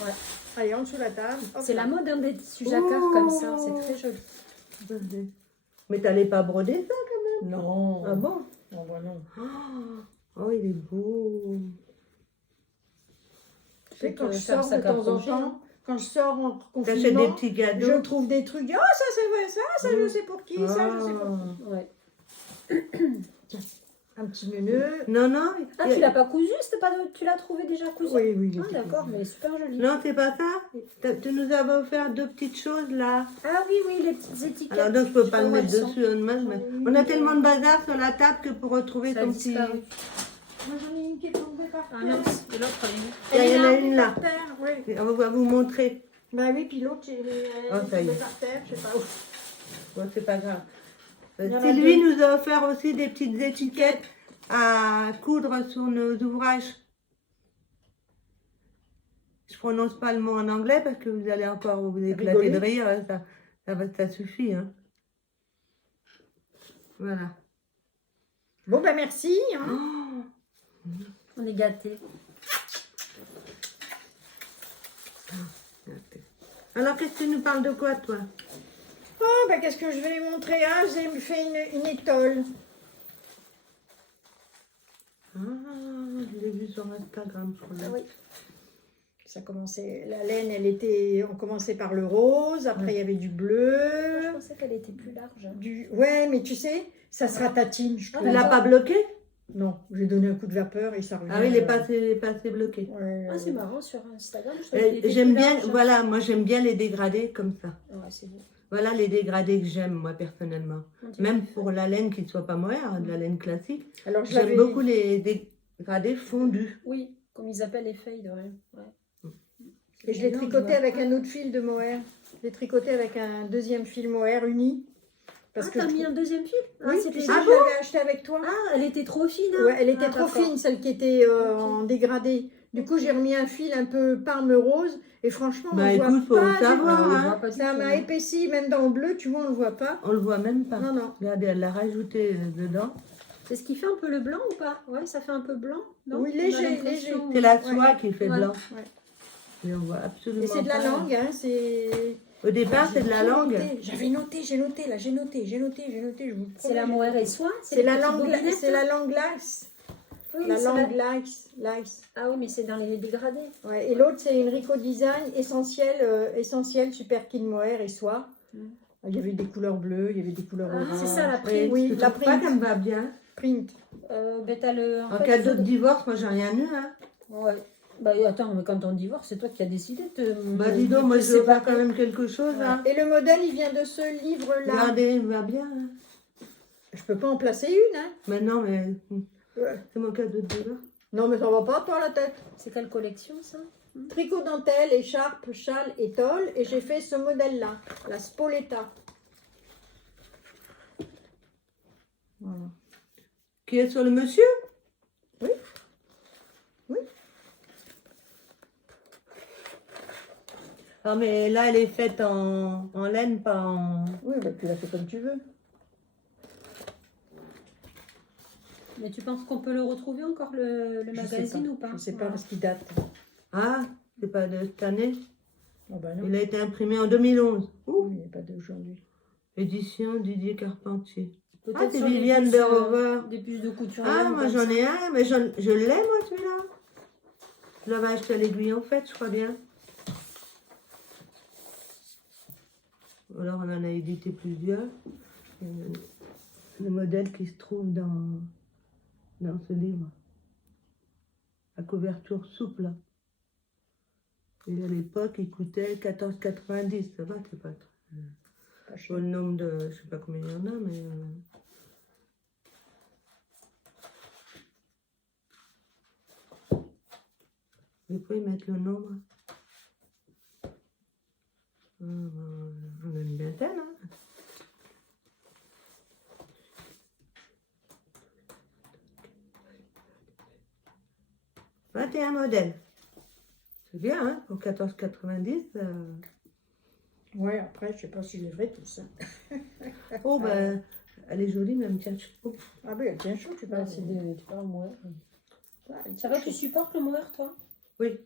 Ouais. Allez, en dessous la table. Hop C'est là. la mode hein, des tissus jacquard comme ça. Oh. C'est très joli. Mais t'allais pas broder ça quand même? Non. Ah bon? Non, bah non. Oh, il est beau. Tu sais, quand peux je faire sors ça de temps en qu'approcher, hein. temps, quand je sors en T'achètes des confinement, petits je cadeaux. trouve des trucs. Ah, ça c'est vrai, ça je sais pour qui, ça je sais pour qui. Ouais. un petit nœud. Non, non. Ah, tu l'as pas cousu, tu l'as trouvé déjà cousu? Oui, oui. Ah, d'accord, mais super joli. Non, c'est pas ça. Tu nous avais offert 2 petites choses là. Ah oui, oui, les petites étiquettes. Alors donc je peux sais pas le où mettre elles sont. dessus. On a tellement de bazar sur la table que pour retrouver Ça a ton petit... disparu. Moi, j'en ai une qui est tombée par Ah terre. mince, et l'autre, Il y en a est une là. par terre, oui. On va vous montrer. Bah oui, puis l'autre, elle est Oh, ça y tombée est. par terre, je sais pas où. Bon, c'est pas grave. Il y en a Sylvie deux. nous a offert aussi des petites étiquettes à coudre sur nos ouvrages. Je prononce pas le mot en anglais parce que vous allez encore vous éclater Rigoler. de rire. Hein, ça suffit. Hein. Voilà. Bon, ben merci. Hein. Oh, on est gâtés. alors, qu'est-ce que tu nous parles de quoi, toi? Oh, ben qu'est-ce que je vais lui montrer? Ah, j'ai fait une étole. Ah, je l'ai vu sur Instagram, je crois. Ah oui. Ça commençait, la laine, on commençait par le rose, après il y avait du bleu. Je pensais qu'elle était plus large. Ouais, mais tu sais, ça se ratatine. Je Tu trouve. l'as pas bloqué? Non, j'ai donné un coup de vapeur et ça revient. Ah oui, il est passé bloqué. Ouais, Ah, c'est marrant, sur Instagram. je trouvais qu'elle était J'aime plus bien, large. voilà, moi j'aime bien les dégradés comme ça. Ouais, c'est beau. Voilà les dégradés que j'aime, moi, personnellement. On dirait Même une pour la laine qui ne soit pas mohair, hein, de la laine classique. Alors je J'aime l'avais. beaucoup les dégradés fondus. Oui, comme ils appellent les feuilles, ouais. Et je l'ai tricoté avec un autre fil de mohair. Je l'ai tricoté avec un deuxième fil mohair uni. Ah, Parce que t'as je mis trouve- un deuxième fil? Oui, c'était tu sais, ah, je l'avais acheté avec toi. elle était trop fine. Hein. Ouais, elle était Ah, trop d'accord. fine, celle qui était Ok. en dégradé. Du coup, j'ai remis un fil un peu parme rose. Et franchement, Bah on écoute, voit faut pas le du savoir, tout. On hein. voit pas du Ça tout, m'a hein. épaissi, même dans le bleu, tu vois, on le voit pas. On le voit même pas. Non, non. Regardez, elle l'a rajouté dedans. C'est ce qui fait un peu le blanc ou pas? Ouais, ça fait un peu blanc, non? Oui, On a léger, l'impression, léger. C'est la Ouais. soie qui fait Ouais. blanc. Ouais. Mais on voit absolument Et c'est de la pas. langue, hein, c'est... Au départ, J'ai c'est de la tout langue. noté. J'avais noté, j'ai noté, là, j'ai noté, je vous le C'est la promets. mohair et soie? C'est les la petites langue, bobinettes, c'est la hein? langue lace. Oui, La c'est langue lace. Ah oui, mais c'est dans les dégradés. Ouais, et l'autre, c'est une Rico Design essentielle super kin mohair et soie. Mm. Il y avait des couleurs bleues, il y avait des couleurs Ah, oranges. c'est ça, la Oui, prime. Oui, tu la trouves pas print. qu'elle me va bien. Print. Ben, t'as le... En fait, cadeau il de faut- divorce, moi j'ai rien eu. Hein. Ouais. Bah attends, mais quand on divorce, c'est toi qui as décidé de Bah dis donc, de moi te je veux faire séparer. quand même quelque chose. Ouais. Hein. Et le modèle, il vient de ce livre-là. Regardez, il me va bien. Hein. Je peux pas en placer une, hein. Mais non, mais Ouais. c'est mon cadeau de divorce. Non, mais ça va pas, toi, la tête. C'est quelle collection, ça? Tricot dentelle, écharpe, châle, étole. Et j'ai fait ce modèle-là, la Spoletta. Voilà. Qui est sur le monsieur? Oui. Oui. Ah mais là elle est faite en laine, pas en... Oui, bah, tu l'as fait comme tu veux. Mais tu penses qu'on peut le retrouver encore, le Je sais magazine pas. ou pas? Je sais pas Ouais. parce qu'il date. Ah, c'est pas de cette année. Oh bah non, Il a été imprimé en 2011. Ouh. il n'est pas d'aujourd'hui. Édition Didier Carpentier. Peut-être Ah, c'est sur des Viviane puces, de Rover. des puces de couture. Ah, moi j'en ai un, mais je l'ai moi celui-là. Je l'avais acheté à l'Aiguille en fait, je crois bien. Alors on en a édité plusieurs. Le modèle qui se trouve dans ce livre. La couverture souple. Et à l'époque, il coûtait 14,90. Ça va, c'est pas très... Pas Au cher. nombre de... Je sais pas combien il y en a, mais... Vous pouvez mettre le nombre. On a une vingtaine, hein. « 21 modèles. C'est bien, hein, pour 14,90. Ouais, après, je sais pas si c'est vrai tout ça. Oh, ben, elle est jolie, même, tiens. Ah ben, elle tient chaud, tu Bah, parles. c'est des... Tu parles mohair. Ouais, elle Ça tient va, tu chaud. supportes le mohair, toi? Oui.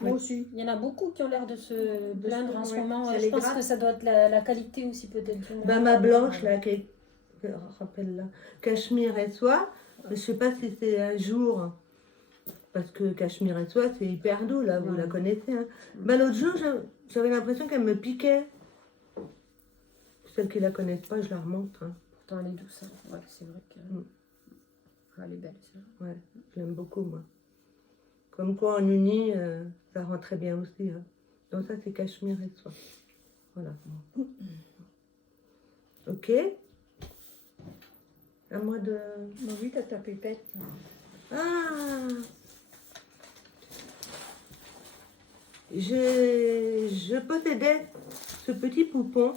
Moi aussi. Il y en a beaucoup qui ont l'air de se plaindre en ce ouais, moment. ça Je les pense gratte. que ça doit être la qualité aussi peut-être du mohair. Ben, ma blanche, là, qui est... Rappelle là. Cachemire et soie. Je sais pas si c'est un jour... Parce que cachemire et soie, c'est hyper doux, là, vous Ouais. la connaissez. Hein. Ben, l'autre jour, j'avais l'impression qu'elle me piquait. Celles qui la connaissent pas, je la remonte. Hein. Pourtant, elle est douce. Hein. Ouais, c'est vrai que... Elle est belle, ça. Ouais, j'aime beaucoup, moi. Comme quoi, en uni, ça rend très bien aussi. Hein. Donc ça, c'est cachemire et soie. Voilà. Ok. À moi de... Bon, oui, t'as ta pépette. Ah, je possédais ce petit poupon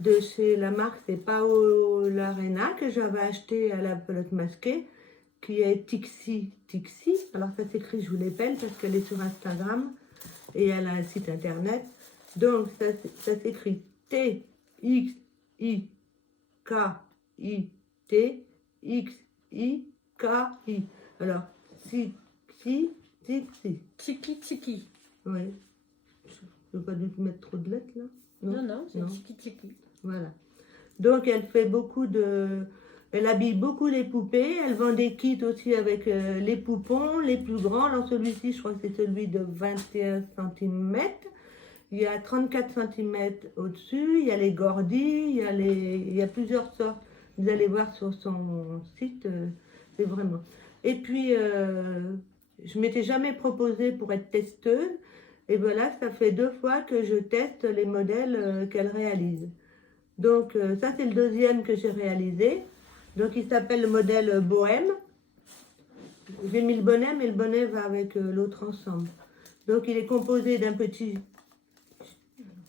de chez la marque, c'est Paola Arena, que j'avais acheté à la pelote masquée, qui est Tixi Tixi. Alors ça s'écrit, je vous l'épelle parce qu'elle est sur Instagram et elle a un site internet. Donc ça s'écrit T-X-I-K-I-T-X-I-K-I. Alors, Tixi Tixi. Tchiki tchiki. Oui. Je ne veux pas du tout mettre trop de lettres là. Non, c'est Non. tchiki tchiki. Voilà. Donc elle fait beaucoup de... Elle habille beaucoup les poupées. Elle vend des kits aussi avec les poupons, les plus grands. Alors celui-ci, je crois que c'est celui de 21 cm. Il y a 34 cm au-dessus. Il y a les gordis. Il y a plusieurs sortes. Vous allez voir sur son site. C'est vraiment... Et puis, je m'étais jamais proposée pour être testeuse. Et voilà, ça fait 2 fois que je teste les modèles qu'elle réalise. Donc, ça, c'est le deuxième que j'ai réalisé. Donc, il s'appelle le modèle Bohème. J'ai mis le bonnet, mais le bonnet va avec l'autre ensemble. Donc, il est composé d'un petit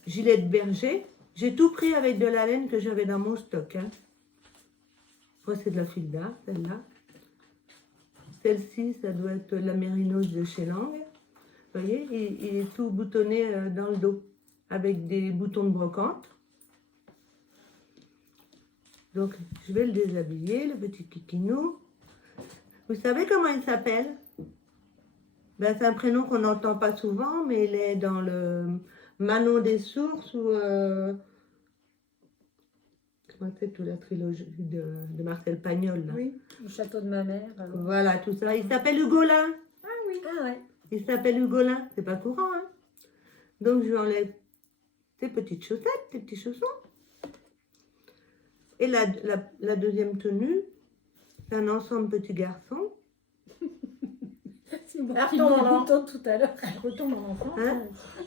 gilet de berger. J'ai tout pris avec de la laine que j'avais dans mon stock. Hein. Moi, c'est de la Filda, celle-là. Celle-ci, ça doit être la mérinos de chez Lang. Vous voyez, il est tout boutonné dans le dos, avec des boutons de brocante. Donc, je vais le déshabiller, le petit kikinou. Vous savez comment il s'appelle? Ben, c'est un prénom qu'on n'entend pas souvent, mais il est dans le Manon des Sources ou... comment c'est toute la trilogie de Marcel Pagnol, là. Oui, le château de ma mère. Voilà, tout ça. Il s'appelle Hugolin. Ah oui. Ah ouais. Il s'appelle Hugolin. C'est pas courant, hein. Donc, je lui enlève tes petites chaussettes, tes petits chaussons. Et la deuxième tenue, c'est un ensemble petit garçon. C'est moi qui ai mis les boutons tout à l'heure. Retourne mon enfant. Hein?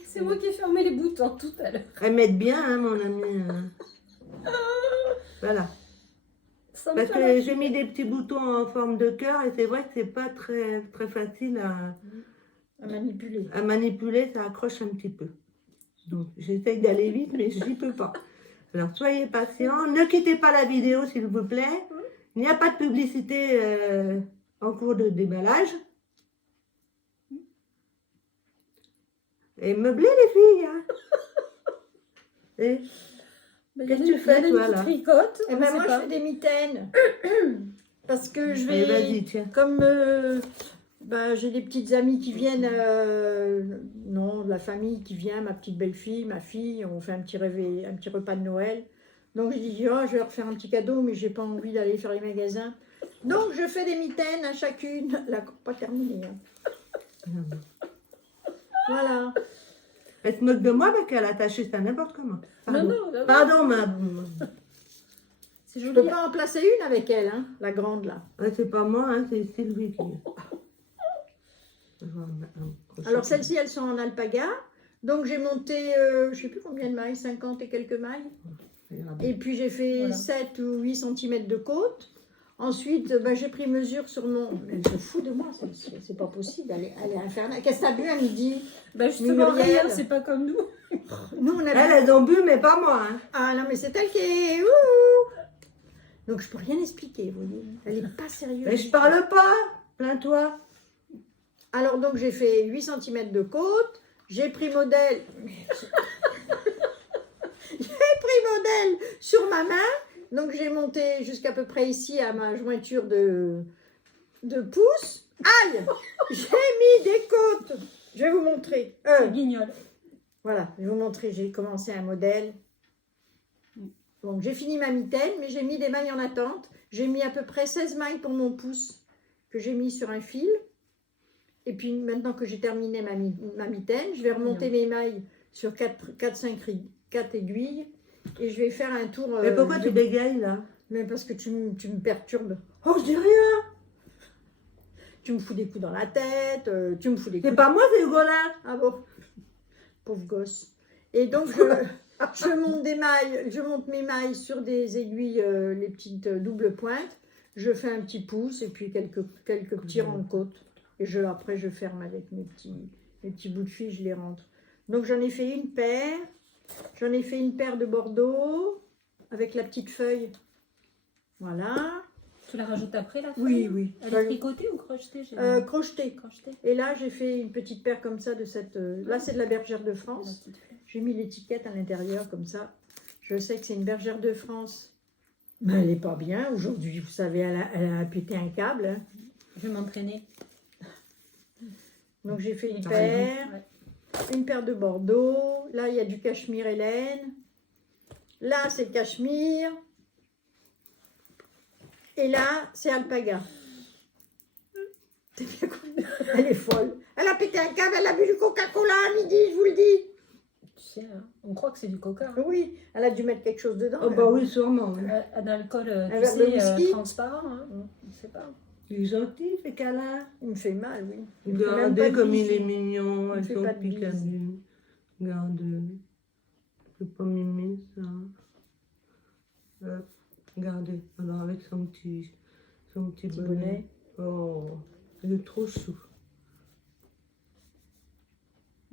C'est moi qui ai fermé les boutons tout à l'heure. Elles m'aident bien, hein, mon ami. Voilà. Ça me Parce fait que j'ai mis des petits boutons en forme de cœur et c'est vrai que c'est pas très, très facile À manipuler. à manipuler, ça accroche un petit peu. Donc j'essaye d'aller vite, mais je n'y peux pas. Alors soyez patients, ne quittez pas la vidéo s'il vous plaît. Il n'y a pas de publicité en cours de déballage. Et meublez les filles. Hein. Et qu'est-ce que tu fais toi là? Tricote. Eh ben moi, je fais des mitaines. Parce que je Allez, vais... vas-y, tiens. Comme ben, j'ai des petites amies qui viennent, non, de la famille qui vient, ma petite belle-fille, ma fille, on fait un petit repas de Noël. Donc je dis, oh, je vais leur faire un petit cadeau, mais j'ai pas envie d'aller faire les magasins. Donc je fais des mitaines à chacune. Là, pas terminé. Hein. Voilà. Elle se moque de moi parce qu'elle a attaché ça n'importe comment. Pardon. Non. Pardon, ma... C'est Je joli. peux pas en placer une avec elle, hein, la grande là. Ouais, c'est pas moi, hein, c'est Sylvie qui... Alors celles-ci, elles sont en alpaga. Donc j'ai monté, je sais plus combien de mailles, 50 et quelques mailles. Et puis j'ai fait Voilà. 7 ou 8 cm de côte. Ensuite, ben, j'ai pris mesure sur mon... Elle se fout de moi, c'est pas possible, elle est infernale. Qu'est-ce que t'as bu à midi? Bah justement, Muriel. rien, c'est pas comme nous. Nous, on a bu... Elles ont bu, mais pas moi. Hein. Ah non, mais c'est elle qui est... Ouh. Donc je peux rien expliquer, vous voyez. Elle est pas sérieuse. Mais je parle pas. Plains-toi. Alors donc j'ai fait 8 cm de côte. J'ai pris modèle... sur ma main. Donc j'ai monté jusqu'à peu près ici à ma jointure de pouce. Aïe. J'ai mis des côtes. Je vais vous montrer. C'est guignol. Voilà, je vais vous montrer. J'ai commencé un modèle. Donc j'ai fini ma mitaine, mais j'ai mis des mailles en attente. J'ai mis à peu près 16 mailles pour mon pouce que j'ai mis sur un fil. Et puis maintenant que j'ai terminé ma mitaine, je vais remonter mes mailles sur 4 aiguilles. Et je vais faire un tour... Mais pourquoi tu bégayes là? Mais parce que tu me perturbes. Oh, je dis rien. tu me fous des coups dans la tête, tu me fous des C'est coups. pas moi, c'est Hugo-là. Ah bon, pauvre gosse. Et donc, je monte mes mailles sur des aiguilles, les petites doubles pointes. Je fais un petit pouce et puis quelques petits rangs de côte. Et après, je ferme avec mes petits bouts de fil, je les rentre. Donc, j'en ai fait une paire. J'en ai fait une paire de bordeaux avec la petite feuille. Voilà. Tu la rajoutes après la Oui, feuille? oui. Elle est tricotée ou crochetée? Crochetée. Crochetée. Et là, j'ai fait une petite paire comme ça de cette... là, c'est de la bergère de La France. petite feuille. J'ai mis l'étiquette à l'intérieur comme ça. Je sais que c'est une bergère de France. Mais elle n'est pas bien. Aujourd'hui, vous savez, elle a pété un câble. Hein. Je vais m'entraîner. Donc, j'ai fait une Ouais. paire. Ouais. Une paire de bordeaux. Là, il y a du cachemire et laine. Là, c'est le cachemire. Et là, c'est alpaga. T'es bien con. Elle est folle. Elle a pété un câble, elle a bu du Coca-Cola à midi, je vous le dis. Tu sais, hein, on croit que c'est du coca. Hein. Oui, elle a dû mettre quelque chose dedans. Oh, bah oui, sûrement. Oui. Un alcool, tu Avec le sais, whisky. transparent. Hein. On ne sait pas. Il est gentil, fait câlin. Il me fait mal, oui. Il me fait même pas Regardez de comme il bisous. est mignon, Il avec fait son pas de bises. picabou. Regardez. C'est pas mimé, ça. Hop. Regardez, alors avec son petit Petit bonnet. bonnet. Oh, il est trop chou.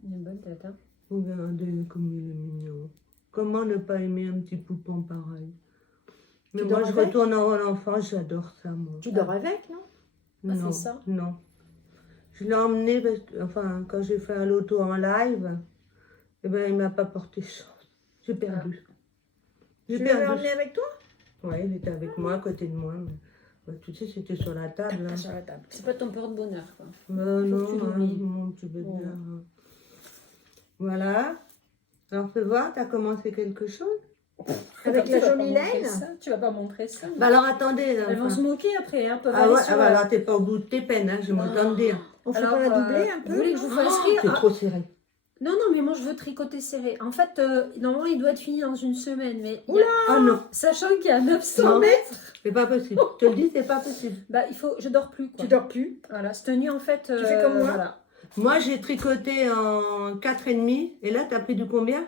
Il a une bonne tête. Hein. Regardez comme il est mignon. Comment ne pas aimer un petit poupon pareil? Mais Tu moi, dors je avec retourne en enfance, j'adore ça, moi. Tu dors avec, non? Ah, Non, c'est ça? non. Je l'ai emmené, parce que, enfin, quand j'ai fait un loto en live, eh ben, il m'a pas porté chance. J'ai perdu. J'ai Tu l'avais perdu. emmené avec toi? Oui, il était avec moi, à côté de moi. Mais, ouais, tu sais, c'était sur la table. Hein. Sur la table. C'est pas ton porte-bonheur, quoi. Non, que tu hein, l'oublies. mon petit bébé. Oh. Hein. Voilà. Alors, fais voir, t'as commencé quelque chose? Avec Tu la vas pas jolie montrer laine? ça, tu vas pas montrer ça. Bah alors, attendez. Là, Elles vont enfin. se moquer après, hein, peuvent Ah aller ouais, sur... ah bah, alors, t'es pas au bout de tes peines, hein, je m'entends dire. On fait Alors, pas la doubler un vous peu? voulez que je vous fasse Oh, rire? c'est trop serré. Non, non, mais moi je veux tricoter serré. En fait, normalement il doit être fini dans une semaine, mais il y a- Oh non, sachant qu'il y a 900 Non. mètres, c'est pas possible. Je te le dis, c'est pas possible. bah je dors plus, quoi. Tu dors plus? Voilà, cette nuit en fait... Tu fais comme moi? Voilà. Moi, j'ai tricoté en 4,5. Et là, t'as pris du combien?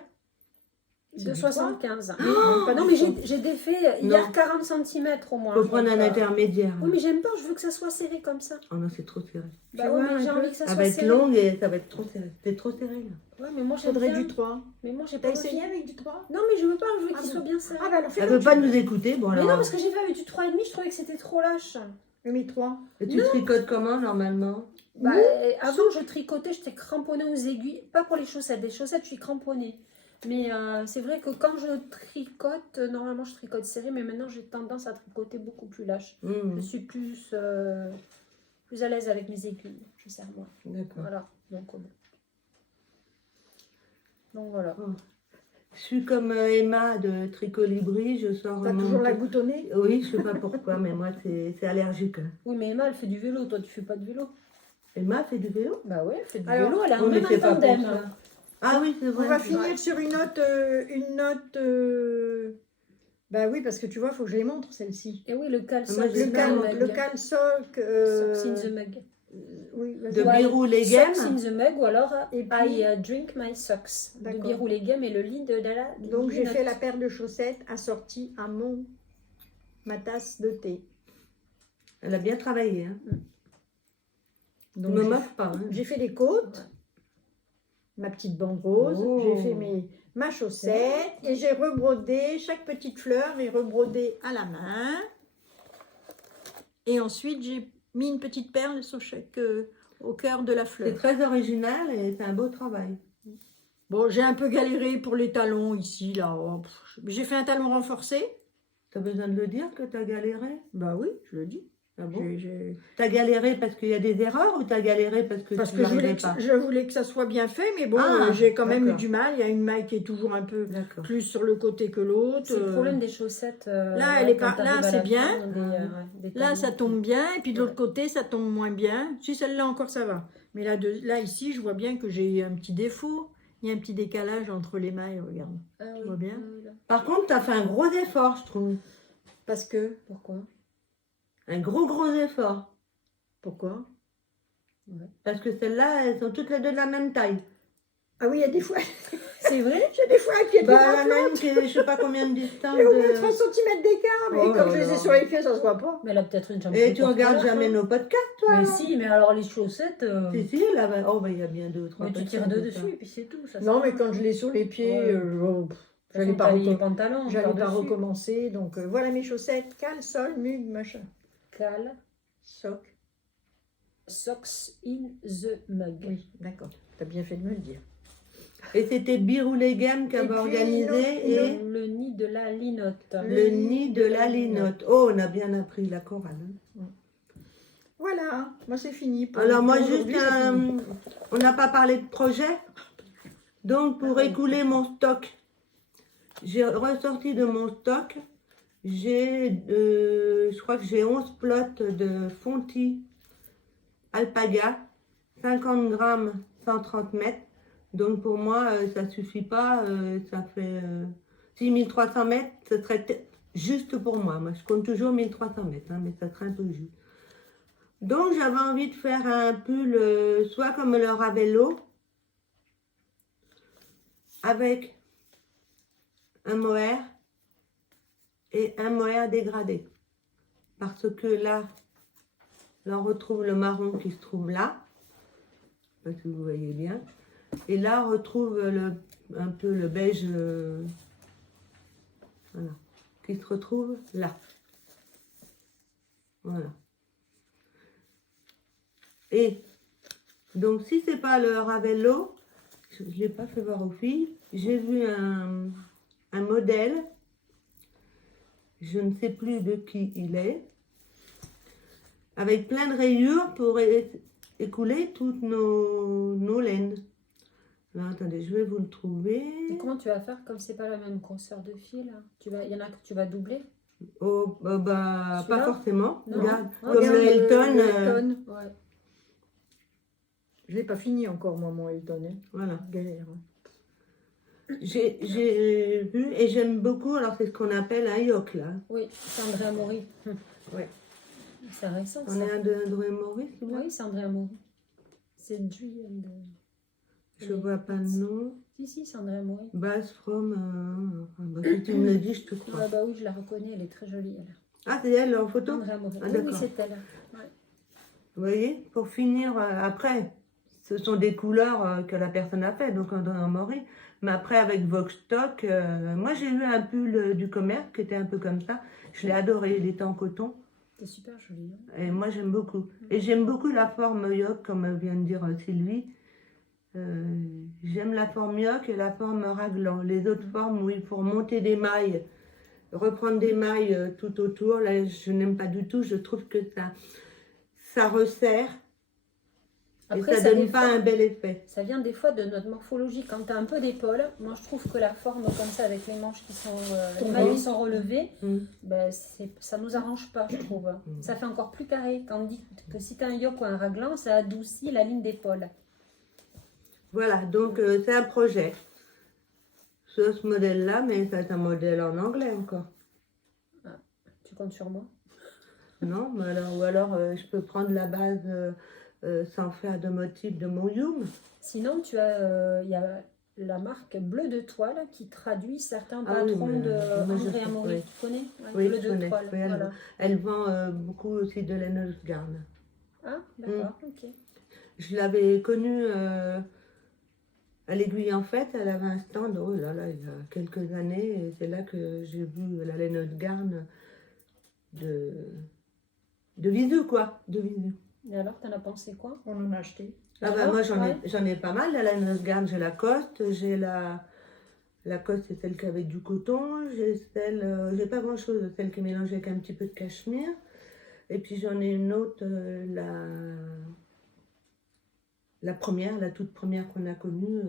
De 75. Pas Non, du mais tout. j'ai défait hier Non. 40 cm au moins. Faut prendre donc, un intermédiaire. Oui, mais j'aime pas, je veux que ça soit serré comme ça. Oh non, c'est trop serré. Bah Tu ouais, vois, mais j'ai un peu. envie que ça Ça soit va être serré. long et ça va être trop serré. C'est trop serré, là. Ouais, mais moi j'aime Faudrait bien. du 3. Mais moi j'ai T'as pas envie. essayé avec du 3? Non, mais je veux pas, je veux Ah qu'il bon. soit bien serré. Ah bah alors fais Elle comme veut pas tu veux. nous écouter. Bon, Mais alors. non, parce que j'ai fait avec du 3,5, je trouvais que c'était trop lâche. Mais 3. Et tu tricotes comment, normalement? Bah, avant, je tricotais, j'étais cramponnée aux aiguilles. Pas pour les chaussettes. Des chaussettes, je suis cramponnée. Mais c'est vrai que quand je tricote, normalement, je tricote serré. Mais maintenant, j'ai tendance à tricoter beaucoup plus lâche. Je suis plus à l'aise avec mes aiguilles. Je serre moins. D'accord. Voilà. Donc voilà. Je suis comme Emma de Tricolibri. Je sors. T'as mon- toujours la boutonnée? Oui, je sais pas pourquoi, mais moi, c'est allergique. Hein. Oui, mais Emma, elle fait du vélo. Toi, tu fais pas de vélo. Emma fait du vélo? Bah oui, elle fait du Alors, vélo. Elle a oui, mais même c'est un pas pour tandem. ça. Ah oui, c'est On vrai. va c'est finir vrai. sur une note. Bah oui, parce que tu vois, il faut que je les montre, celles-ci. Et oui, le cal Moi, socks j'ai in Le pas the montré. mug. le calsoc. Socks in the mug. Oui, vas-y. De Ouais. Birou Legem. Socks in the mug ou alors Et puis- I drink my socks. De D'accord. Birou Legem et le lit de la. Donc j'ai note. fait la paire de chaussettes assortie à ma tasse de thé. Elle a bien travaillé. Hein. Ne Donc me j'ai- moque pas. Hein. j'ai fait les côtes, ma petite bande rose, Oh. j'ai fait ma chaussette et j'ai rebrodé chaque petite fleur est rebrodée à la main. Et ensuite j'ai mis une petite perle sur au cœur de la C'est fleur. très original et c'est un beau travail. Bon, j'ai un peu galéré pour les talons ici, là. Oh, j'ai fait un talon renforcé. T'as besoin de le dire que t'as galéré? Bah oui, je le dis. Ah bon? J'ai- T'as galéré parce qu'il y a des erreurs ou t'as galéré parce que Parce tu que je voulais n'arrivais que, pas? je voulais que ça soit bien fait, mais bon, Ah, j'ai quand même eu d'accord. du mal. Il y a une maille qui est toujours un peu D'accord. plus sur le côté que l'autre. C'est le problème des chaussettes. Là, elle est pas- quand là, t'arrives à c'est la bien. fin, des Là, talons. ça tombe bien, et puis de l'autre Ouais. côté, ça tombe moins bien. Si celle-là encore, ça va. Mais là, ici, je vois bien que j'ai un petit défaut. Il y a un petit décalage entre les mailles, regarde. Ah oui, Tu vois bien? oui, là. Par contre, t'as fait un gros effort, je trouve. Parce que, Pourquoi? Un gros effort. pourquoi? Ouais. Parce que celles-là, elles sont toutes les deux de la même taille. Ah oui, il y a des fois, C'est vrai? j'ai des fois un pied plus Bah, grand la que mienne l'autre. qui est, je sais pas combien de distance. J'ai au moins 3 cm d'écart, mais Oh comme là je les ai là. sur les pieds, ça se voit pas. Mais elle a peut-être une jambe Et plus tu courte que regardes l'autre, jamais hein. nos podcasts, toi? Mais là si, mais alors les chaussettes, Si, là, bah, oh, bah, il y a bien 2 ou 3 mais tu tires podcasts deux de ça. dessus et puis c'est tout. Ça Non, sert à mais rien. quand je l'ai sur les pieds, Ouais. j'allais pas, les pantalons, j'allais pas par-dessus. recommencer. Donc voilà mes chaussettes, caleçon, mug, machin. Cal, Sock. socks in the mug. Oui, d'accord. T'as bien fait de me le dire. Et c'était Birou Legam qui Et avait puis, organisé et Le nid de la linotte. le nid de la linotte. Oh, on a bien appris la chorale. Hein. Voilà, moi c'est fini. Alors moi, pour juste, aujourd'hui, c'est fini. on n'a pas parlé de projet. Donc, pour écouler mon stock, j'ai ressorti de mon stock, je crois que j'ai 11 plots de Fonti Alpaga, 50 grammes, 130 mètres. Donc, pour moi, ça suffit pas, ça fait 6300 mètres, ce serait juste pour moi. Moi, je compte toujours 1300 mètres, hein, mais ça serait un peu juste. Donc, j'avais envie de faire un pull, soit comme le Ravello, avec un mohair et un mohair dégradé. Parce que là on retrouve le marron qui se trouve là. Je sais pas si vous voyez bien. Et là, on retrouve un peu le beige, voilà, qui se retrouve là. Voilà. Et donc, si c'est pas le Ravello, je ne l'ai pas fait voir aux filles, j'ai vu un modèle, je ne sais plus de qui il est, avec plein de rayures pour écouler toutes nos laines. Alors, attendez, je vais vous le trouver. Et comment tu vas faire comme c'est pas la même grosseur de fil? Il y en a que tu vas doubler? Oh, pas Celui-là forcément. Non. Regarde, Ah, comme le Elton. Elton. Ouais. Je l'ai pas fini encore, moi, mon Elton. Hein. Voilà. Galère. Hein. J'ai vu et j'aime beaucoup, alors c'est ce qu'on appelle un yoke là. Oui, c'est André Amaury. Ouais. C'est récent On ça. est un de André Maurice, là. Oui, c'est André Amaury. C'est Julie and... Je vois pas le nom. Si, c'est André Amaury. Bass from. Bah, si tu me le dis, je te crois. Ah bah oui, je la reconnais, elle est très jolie. Elle. Ah, c'est elle en photo? André Amaury. Ah, Oui, d'accord. c'est elle. Ouais. Vous voyez, pour finir, après, ce sont des couleurs que la personne a fait, donc André Maurice. Mais après, avec Vox Stock, moi j'ai eu un pull du commerce qui était un peu comme ça. Je l'ai adoré, il était en coton. C'est super joli. Hein. Et moi j'aime beaucoup. Et j'aime beaucoup la forme yoke, comme vient de dire Sylvie. J'aime la forme yoke et la forme raglan. Les autres formes où il faut monter des mailles, reprendre des mailles tout autour, là je n'aime pas du tout. Je trouve que ça resserre. Après, et ça donne des pas fois- un bel effet. Ça vient des fois de notre morphologie. Quand tu as un peu d'épaule, moi je trouve que la forme comme ça, avec les manches qui sont, les mailles qui sont relevées, ben, ça nous arrange pas, je trouve. Ça fait encore plus carré. Tandis que si tu as un yoke ou un raglan, ça adoucit la ligne d'épaule. Voilà, donc c'est un projet. Sur ce modèle-là, mais c'est un modèle en anglais encore. Tu comptes sur moi? Non, mais alors, ou alors je peux prendre la base sans faire de motif de mon Youm. Sinon, il y a la marque Bleu de Toile qui traduit certains Ah oui, patrons mais, de moi, je André sais, Amaury. oui. Tu connais? Ouais, Oui, Bleu je de connais. Toile. Oui, Voilà. elle vend beaucoup aussi de la Garn. Ah, d'accord, ok. Je l'avais connue à l'Aiguille en Fête. Elle avait un stand, oh là là, il y a quelques années. Et c'est là que j'ai vu la laine de Garn de Visu, quoi. De Visu. Et alors, t'en as pensé quoi? On en a acheté. Ah bah Alors, moi ouais. j'en ai pas mal, la laine de Garn, j'ai la Coste, j'ai la Coste, c'est celle qui avait du coton, j'ai celle, j'ai pas grand chose, celle qui est mélangée avec un petit peu de cachemire, et puis j'en ai une autre, la première, la toute première qu'on a connue,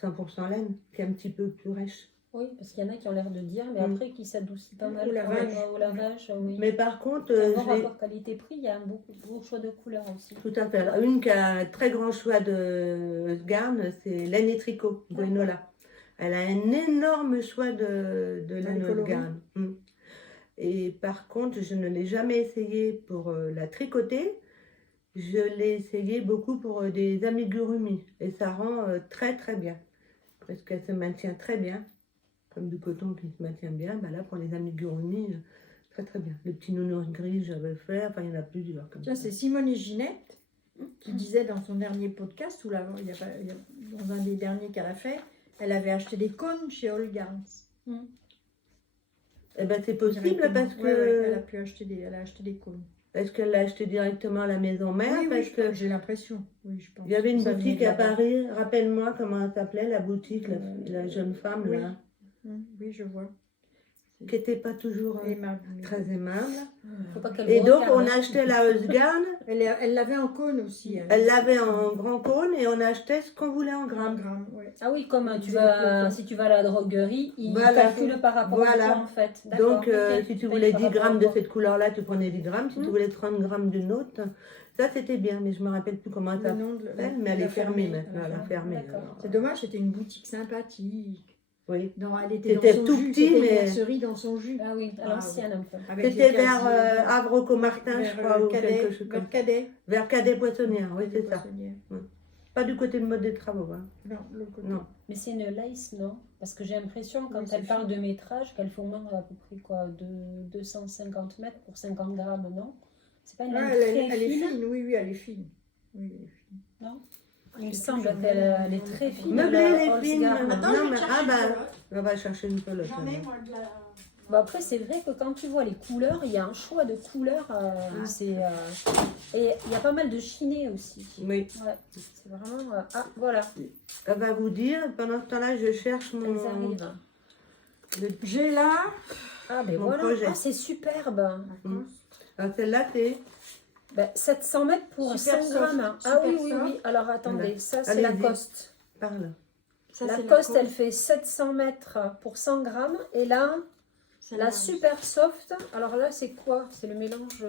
100% laine, qui est un petit peu plus rêche. Oui, parce qu'il y en a qui ont l'air de dire, mais après qui s'adoucit pas mal Au quand lavage. même, au lavage. Oui. Mais par contre, C'est un bon je l'ai- rapport qualité-prix, il y a un beau choix de couleurs aussi. tout à fait. Alors, une qui a un très grand choix de garn, c'est laine et tricot, Gwenola. Elle a un énorme choix de laine de coloris. garn. Et par contre, je ne l'ai jamais essayé pour la tricoter. je l'ai essayé beaucoup pour des amigurumi. Et ça rend très très bien. Parce qu'elle se maintient très bien. Comme du coton qui se maintient bien. Bah là, pour les amigurumi, très très bien. Le petit nounours gris, j'avais fait. Enfin, il y en a plusieurs. Comme Tiens, ça. c'est Simone et Ginette qui disait dans son dernier podcast, ou là, dans un des derniers qu'elle a fait, elle avait acheté des cônes chez Holgans. Eh ben, c'est possible Directement. parce que... Ouais, elle a acheté des cônes. Est-ce qu'elle l'a acheté directement à la maison mère? Oui, Parce que j'ai l'impression. Oui, je pense. il y avait une Ça boutique venait à de là-bas. Paris. Rappelle-moi comment elle s'appelait, la boutique, la jeune femme, oui. là, Oui, je vois. qui n'était pas toujours Aimable. très aimable. Faut pas qu'elle Et vous donc, on regarde, hein. achetait la Husgarn. Elle l'avait en cône aussi. Elle l'avait en grand cône et on achetait ce qu'on voulait en Un gramme. gramme, ouais. Ah oui, comme Elle tu disait vas, le si tu vas à la droguerie, ils Voilà. calculent par rapport au Voilà. poids en fait. D'accord, Donc, ok. si tu Paye voulais par 10 rapport grammes au de poids. cette couleur-là, tu prenais 10 grammes. Si tu voulais 30 grammes d'une autre, ça c'était bien, mais je me rappelle plus comment Le ça nom de s'appelle. Mais elle est fermée maintenant. Elle a fermé. D'accord. alors. C'est dommage, c'était une boutique sympathique. Oui. Elle était dans C'était son tout jus, petit, c'était mais- une mercerie dans son jus. Ah oui, à Ah, l'ancienne un peu. Avec C'était des vers casiers, Havre-Comartin, je vers, crois, ou Cadet, quelque chose comme vers ça. Cadet. Vers Cadet-Poissonnière, oui, c'est ça. Poissonnière. Pas du côté de mode des travaux. Hein. Non, le côté. Non. Mais c'est une lace, non? Parce que j'ai l'impression, quand Oui, elle c'est parle fine. de métrage, qu'elle fait au moins à peu près quoi, de 250 mètres pour 50 grammes, non? C'est pas une Ah, laine elle très est fine, fine, oui, elle est fine. Oui, elle est fine. non? Il me Je sais semble plus, j'en ai qu'elle un. elle est très fine. Meublée, la les filles. Holzgarn. Attends, Non, je vais mais- te ah chercher bah, une pelote. on va chercher une pelote. J'en ai, alors. moi, de la... Bon, après, c'est vrai que quand tu vois les couleurs, il y a un choix de couleurs. Et il y a pas mal de chinés aussi. Oui. Ouais, c'est vraiment. Ah, voilà, Elle va vous dire, pendant ce temps-là, je cherche elles mon... arrivent. J'ai là... Ah, ben Mon voilà. projet. Ah, c'est superbe. Alors celle-là, c'est... Ben, 700 mètres pour Super 100 soft, grammes. Ah super oui, oui, soft. oui. Alors attendez, Voilà. ça c'est Allez-y. Lacoste. Parle. Ça, c'est Lacoste, Lacoste. elle fait 700 mètres pour 100 grammes. Et là, C'est la super soft, alors là c'est quoi? C'est le mélange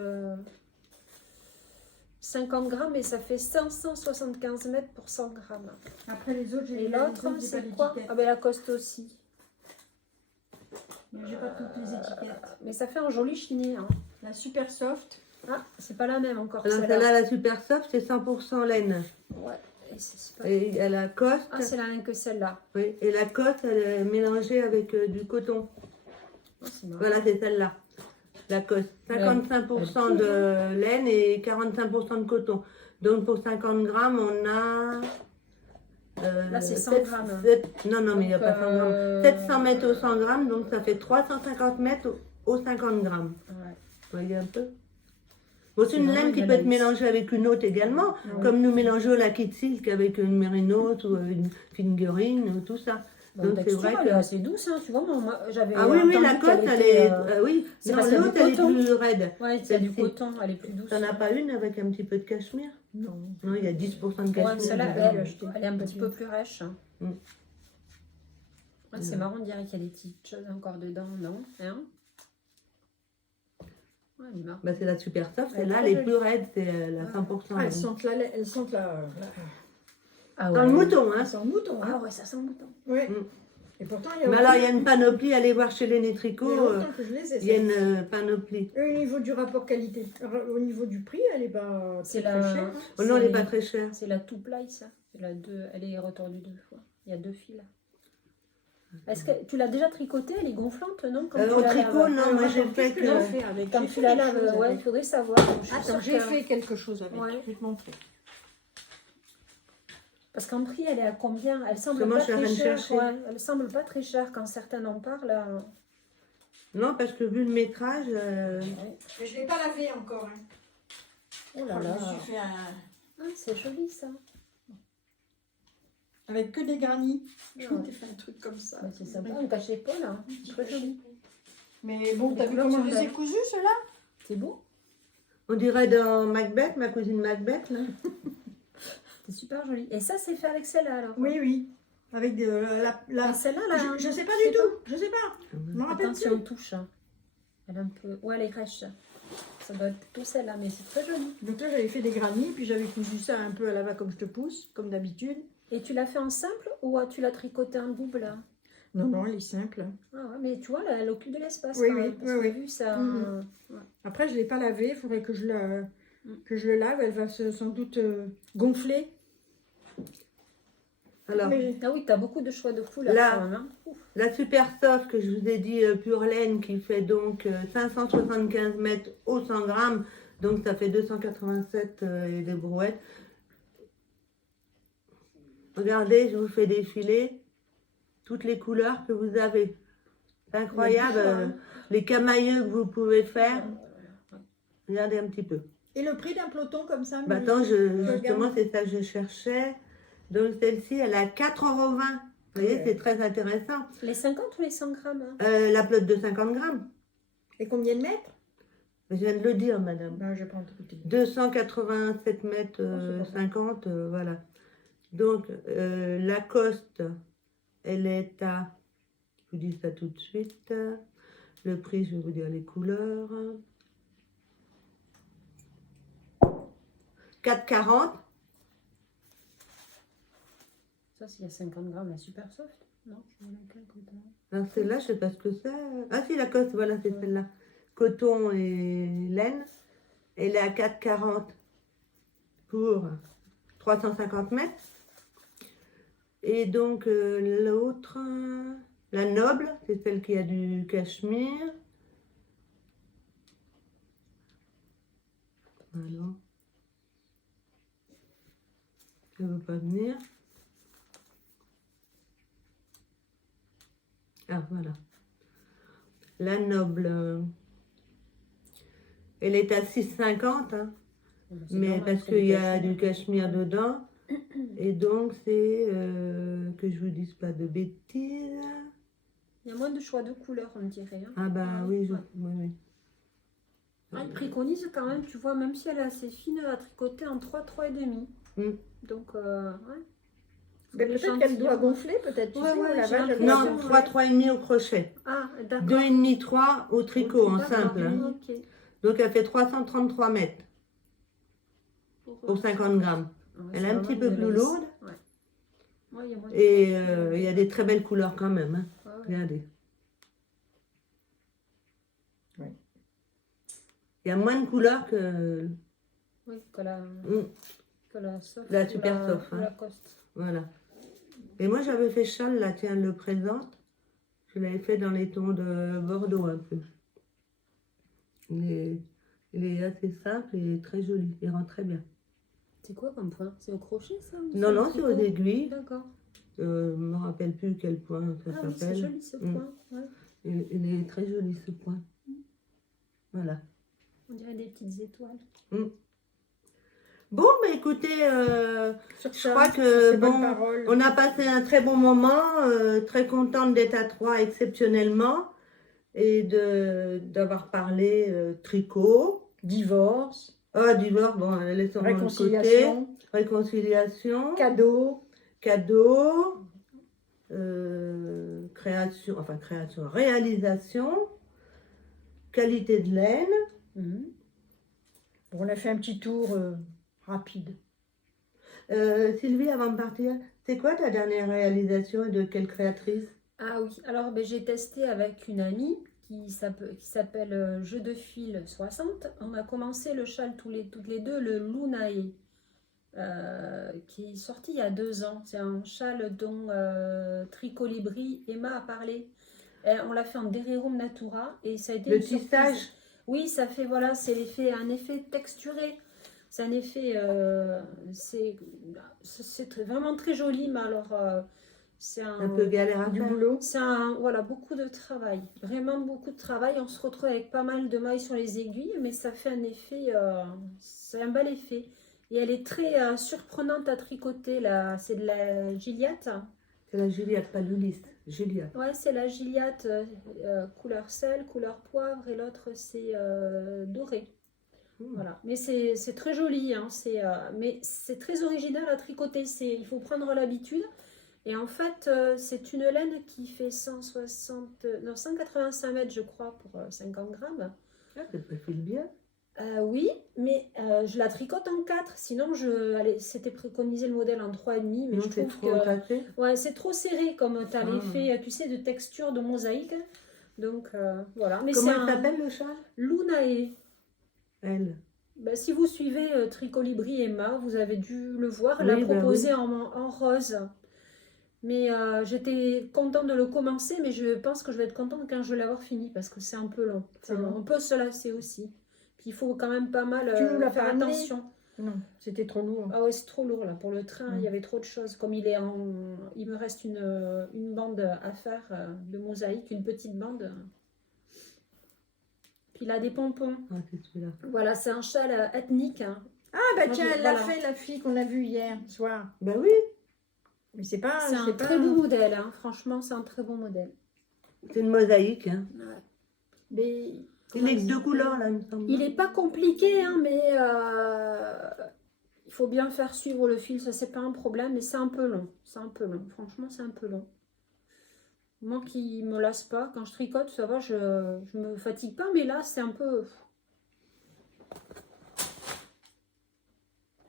50 grammes et ça fait 575 mètres pour 100 grammes. Après les autres, j'ai Et l'autre, c'est quoi? Ah ben Lacoste aussi. J'ai pas toutes les étiquettes. Mais ça fait un joli chiné. Hein. La super soft. Ah, c'est pas la même encore Alors celle-là. celle-là, la super soft, c'est 100% laine. Ouais, et c'est super. Et elle a Lacoste. Ah, c'est la même que celle-là. Oui. Et la Lacoste, elle est mélangée avec du coton. Ah, c'est marrant. Voilà, c'est celle-là. Lacoste. 55% de laine et 45% de coton. Donc pour 50 grammes, on a... Là, c'est 100 grammes. Non, mais il n'y a Donc, pas 100 grammes. 700 mètres au 100 grammes, donc ça fait 350 mètres au 50 grammes. Ouais. Vous voyez un peu? Bon, c'est C'est une vraiment laine qui une peut être lace. mélangée avec une autre également, Oui. comme nous mélangeons la kit silk avec une mérinote ou une fingering ou tout ça. Bon, Donc c'est texture, vrai elle est que... assez douce, hein, tu vois. Moi, j'avais Ah oui, entendu la qu'elle côte, elle était, est... oui, c'est non, parce qu'il y a du l'autre, elle est coton. plus raide. Ouais, il y a du Celle-ci. coton, elle est plus douce. T'en as pas une avec un petit peu de cachemire? Non. Non, il y a 10% de Ouais, cachemire. celle-là, dedans. elle est un petit peu plus rêche. Mm. Ouais, c'est marrant de dire qu'il y a des petites choses encore dedans, non? Hein? Ouais, elle est marrante. Bah, c'est la super soft, Elle est celle-là, très elle est jolie. plus raide, c'est la 100%. Ah, elles sentent la... Ah Dans le mouton, hein. Elles sentent mouton, Ah hein. ouais, ça sent le mouton. Oui. Mm. Et pourtant, il y a... Mais alors, il y a une panoplie, allez voir chez les Il y Nétricots, a longtemps que je les ai, il y a ça. une panoplie. Et au niveau du rapport qualité, au niveau du prix, elle est pas C'est très la- chère. Hein. Oh non, elle C'est- n'est pas très chère. C'est la two ply, ça. C'est la deux... Elle est retordue 2 fois. Il y a 2 fils. Est-ce que tu l'as déjà tricotée? Elle est gonflante, non? Quand tu Au la tricot, laves. non, Alors, moi j'ai attends, fait qu'est-ce que j'ai que... fait avec? Quand J'ai tu fait la quelque laves, chose ouais, il avec. faudrait savoir. Je suis Attends, sûre j'ai que- fait quelque chose avec. Ouais. Je vais te montrer. Parce qu'en prix, elle est à combien? Elle semble Comment pas je suis en très train de chère. chercher Ouais, elle semble pas très chère quand certains en parlent. Non, parce que vu le métrage... Ouais. Mais je ne l'ai pas lavé encore. Hein. Oh là Je là. me suis fait un... Ah, c'est joli ça. Avec que des garnis. Je Ouais. t'ai fait un truc comme ça. Ouais, c'est sympa, un cachet-épaule. Hein. Très joli. Mais bon, t'as Les vu couleurs comment sont je les ai belles. cousus, ceux-là? C'est beau. On dirait dans Macbeth, ma cousine Macbeth, là. C'est super joli. Et ça, c'est fait avec celle-là alors? Oui, oui. Avec de la... Et celle-là, là. Je sais pas je du tout. Je sais pas. Je m'en rappelle plus. Attention, touche. Hein. Elle est un peu. Ouais, elle est rêche. Ça doit être plutôt celle-là, mais c'est très joli. Donc là, j'avais fait des granits, puis j'avais cousu ça un peu à la va comme je te pousse, comme d'habitude. Et tu l'as fait en simple ou tu l'as tricoté en double? Non, non, elle est simple. Ah ouais, mais tu vois, là, elle occupe de l'espace. Oui, quand oui, même, parce oui, que oui. vu ça. Mhm. Après, je ne l'ai pas lavé, il faudrait que je le... que je le lave, elle va sans doute gonfler. Alors, Mais Ah oui, tu as beaucoup de choix de couleurs Là. quand même. Hein. Ouf. la Super Soft que je vous ai dit, pure laine, qui fait donc 575 mètres au 100 grammes, donc ça fait 287 et des brouettes. Regardez, je vous fais défiler toutes les couleurs que vous avez. C'est incroyable, Il y a du choix, hein. les camailleux que vous pouvez faire. Regardez un petit peu. Et le prix d'un peloton comme ça Bah, attends, justement, regarde. c'est ça que je cherchais. Donc celle-ci, elle a 4,20 €. Vous voyez, Ouais. c'est très intéressant. Les 50 ou les 100 grammes hein? La pelote de 50 grammes. Et combien de mètres? Je viens de le dire, madame. Non, je vais pas en écouter. 287 mètres Oh, c'est pas 50, voilà. Donc, Lacoste, elle est à, je vous dis ça tout de suite, le prix, je vais vous dire les couleurs. 4,40. Ça, c'est il y a 50 grammes, la super soft. Non, je vois laquelle quand même. Alors celle-là, je sais pas ce que c'est. Ah si, Lacoste, voilà, c'est celle-là. Coton et laine. Elle est à 4,40 pour 350 mètres. Et donc l'autre, la noble, c'est celle qui a du cachemire. Voilà. Ça ne veut pas venir. Ah, voilà. La noble, elle est à 6,50, hein, C'est mais normal, parce c'est qu'il y du a du cachemire dedans. Et donc, c'est que je vous dise pas de bêtises. Il y a moins de choix de couleurs, on dirait. Hein. Ah, bah Ouais, oui, ouais. oui, oui. Ah, il préconise quand même, tu vois, même si elle est assez fine, à tricoter en 3, 3,5. Mm. Donc, ouais. Mais peut-être qu'elle doit gonfler, peut-être. Tu Ouais, sais, ouais, au lavage, j'ai elle l'impression. doit- Non, 3, 3,5 au crochet. Ah, d'accord. 2,5, 3 au tricot, en D'accord, simple. Hein. ok. Donc, elle fait 333 mètres pour 50 grammes. Ouais, Elle c'est est un vraiment petit peu une plus lace. lourde. Ouais. Ouais, il y a moins de Et choix. il y a des très belles couleurs quand même. Hein. Ouais, ouais. Regardez. Ouais. Il y a moins de couleurs que... Oui, que la soft. La ou super soft, ou hein. la coste. Voilà. Et moi, j'avais fait châle, là, tiens, elle le présente. Je l'avais fait dans les tons de Bordeaux, un peu. Il est assez simple et très joli. Il rend très bien. C'est quoi comme point? C'est au crochet, ça ou Non, au non, c'est aux tricot? aiguilles. D'accord. Je ne me rappelle plus quel point ça Ah oui, c'est s'appelle. joli ce Mm. point. Ouais. Il est très joli, ce point. Voilà. On dirait des petites étoiles. Bon, bah écoutez, Sur je ça, crois sur que, ces bonnes bon, paroles. on a passé un très bon moment, très contente d'être à Troyes exceptionnellement et d'avoir parlé tricot. Divorce, Ah, divorce, bon, laissons de côté. réconciliation, Réconciliation, cadeau, cadeau, réalisation, qualité de laine. Mhm. Bon, on a fait un petit tour rapide. Sylvie, avant de partir, c'est quoi ta dernière réalisation et de quelle créatrice? Ah oui, alors ben, j'ai testé avec une amie qui s'appelle Jeu de fil 60. On a commencé le châle toutes les deux, le Lunae, qui est sorti il y a 2 ans. C'est un châle dont Tricolibri, Emma a parlé. On l'a fait en Dererum Natura et ça a été Le une surprise. tissage? Oui, ça fait, voilà, c'est un effet texturé. C'est un effet, vraiment très joli, mais alors c'est Un peu galère à Du faire. boulot. c'est voilà, beaucoup de travail, vraiment beaucoup de travail. On se retrouve avec pas mal de mailles sur les aiguilles, mais ça fait un effet, c'est un bel effet. Et elle est très surprenante à tricoter, là. C'est de la Gilliatt. C'est la Juliette, pas l'Ulysse. Juliette. Ouais, c'est la Gilliatt couleur sel, couleur poivre, et l'autre c'est doré. Voilà, mais c'est très joli, hein. Mais c'est très original à tricoter. Il faut prendre l'habitude. Et en fait, c'est une laine qui fait 185 mètres, je crois, pour 50 grammes. Ah, ça te file bien. Oui, mais je la tricote en 4. Sinon, c'était préconisé le modèle en 3,5. Mais Non, je c'est trouve trop que entassé. ouais, c'est trop serré comme tu as Ah. l'effet, tu sais, de texture de mosaïque. Donc, voilà. Mais Comment c'est elle un s'appelle le chat? Lunae. Elle. Ben, si vous suivez Tricolibri Emma, vous avez dû le voir. Elle Oui, a bah proposé oui. en rose. Mais j'étais contente de le commencer, mais je pense que je vais être contente quand je vais l'avoir fini parce que c'est un peu long. C'est Enfin, long. on peut se lasser aussi. Puis il faut quand même pas mal Tu nous l'as pas faire amené? attention. Non, c'était trop lourd. Ah ouais, c'est trop lourd là. Pour le train, il y Mm. avait trop de choses. Comme il est il me reste une bande à faire de mosaïque, une petite bande. Puis il a des pompons. Ah, c'est celui-là. Voilà, c'est un châle ethnique, hein. Ah, bah Moi, tiens, je- elle l'a voilà. fait, la fille qu'on a vue hier soir. Ben oui, Mais c'est pas. C'est un pas- très beau modèle, hein. Franchement, c'est un très beau modèle. c'est une mosaïque. Hein. Ouais. Mais Il est que 2 couleurs, là, il me semble. il n'est pas compliqué, hein, mais il faut bien faire suivre le fil, ça c'est pas un problème, mais c'est un peu long. C'est un peu long, franchement c'est un peu long. Moi qui me lasse pas, quand je tricote, ça va, je me fatigue pas, mais là c'est un peu...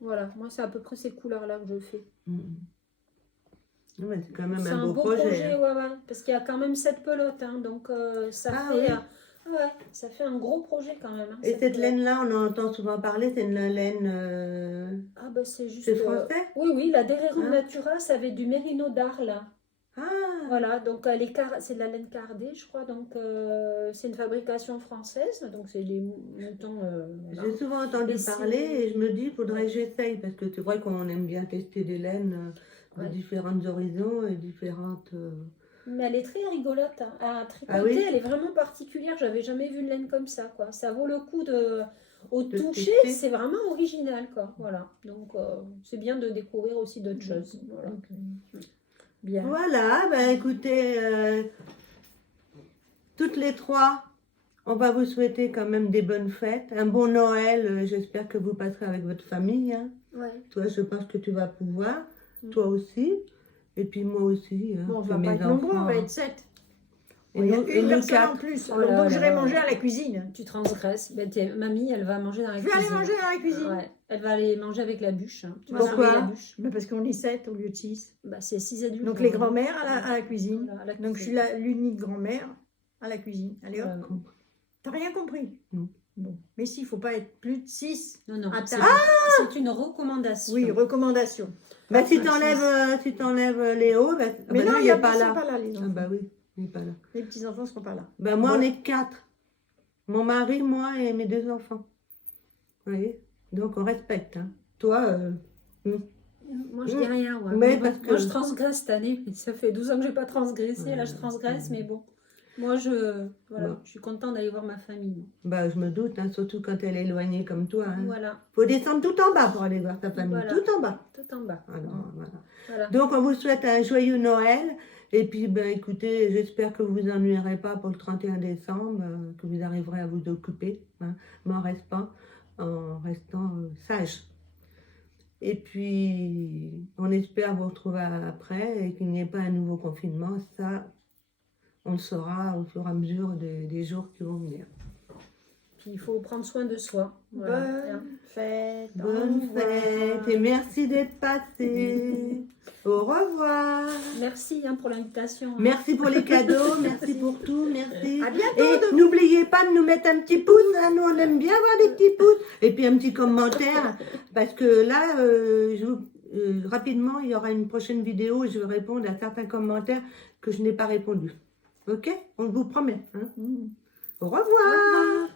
Voilà, moi c'est à peu près ces couleurs-là que je fais. Mm. Non, mais c'est quand même C'est un un beau beau projet. projet, Hein. ouais, ouais, parce qu'il y a quand même 7 pelotes, hein, donc ça Ah fait... oui. Ouais, ça fait un gros projet quand même. Hein, Et cette cette pelote. laine-là, on en entend souvent parler, c'est une laine... Ah bah c'est juste... c'est français? Oui, oui, la Derrerum Hein? Natura, ça avait du mérino d'Arles. Ah, Voilà, donc c'est de la laine cardée, je crois, donc c'est une fabrication française, donc c'est des moutons. Voilà. j'ai souvent entendu Et parler c'est- et je me dis, il faudrait que j'essaye, parce que c'est vrai qu'on aime bien tester des laines de Ouais. différents horizons et différentes... Mais elle est très rigolote hein, à tricoter, Ah oui? elle est vraiment particulière, j'avais jamais vu une laine comme ça, quoi. Ça vaut le coup au De toucher, tester. c'est vraiment original, quoi. Voilà, donc c'est bien de découvrir aussi d'autres choses. Voilà. Ok. Bien. Voilà, ben écoutez, toutes les trois, on va vous souhaiter quand même des bonnes fêtes, un bon Noël, j'espère que vous passerez avec votre famille. Hein. Ouais. Toi, je pense que tu vas pouvoir, Mm. toi aussi, et puis moi aussi. Hein, Bon, on puis va mes pas être nombreux, on va enfants. être 7. Et Il y a nous, et une nous personne en quatre. plus. Oh Alors, là donc là j'irai là manger là. à la cuisine. Tu transgresses, ben, mamie, elle va manger dans la Je vais aller cuisine. manger dans la cuisine. Ouais, elle va aller manger avec la bûche. Hein. Tu vas Pourquoi surveiller la bûche. Mais parce qu'on est 7 au lieu de 6. Bah, c'est 6 adultes. Donc les hein. grands-mères à la cuisine. Voilà, à la Donc je suis cuisine. l'unique grand-mère à la cuisine. Allez hop. Voilà. T'as rien compris? Non. Bon. Mais si, il ne faut pas être plus de 6. Non, non, À c'est table. c'est une recommandation. Oui, recommandation. Bah, si Ah, t'enlèves Léo, bah, Mais bah non, il ils n'est ne pas sont là. pas là, les Ah enfants. bah oui, il n'est pas là. Les petits-enfants ne seront pas là. Bah moi, Bon. on est 4. Mon mari, moi et mes 2 enfants. Vous voyez? Donc on respecte. Hein. Toi, Moi, je dis rien. Ouais. Mais Moi, parce que- moi, je transgresse cette année. Ça fait 12 ans que je n'ai pas transgressé. Là, je Ouais. transgresse, mais bon. Moi, voilà, Bon. je suis contente d'aller voir ma famille. bah, je me doute, hein, surtout quand elle est éloignée comme toi. Hein. Voilà, Faut descendre tout en bas pour aller voir ta famille. Voilà. Tout en bas. tout en bas. Alors, voilà. Voilà. Donc on vous souhaite un joyeux Noël. Et puis, ben, écoutez, j'espère que vous vous ennuierez pas pour le 31 décembre, que vous arriverez à vous occuper, hein, mais en restant sage. Et puis, on espère vous retrouver après et qu'il n'y ait pas un nouveau confinement. Ça, on le saura au fur et à mesure des jours qui vont venir. Puis il faut prendre soin de soi. Voilà. Bonne fête. au Bonne revoir. fête et merci d'être passé. Au revoir. Merci hein, pour l'invitation. Merci pour les cadeaux, merci pour tout, merci. À bientôt. Et n'oubliez pas de nous mettre un petit pouce, hein, nous on aime bien avoir des petits pouces. Et puis un petit commentaire, parce que là, rapidement, il y aura une prochaine vidéo où je vais répondre à certains commentaires que je n'ai pas répondu. Ok? On vous promet. Hein? Mm. Au revoir.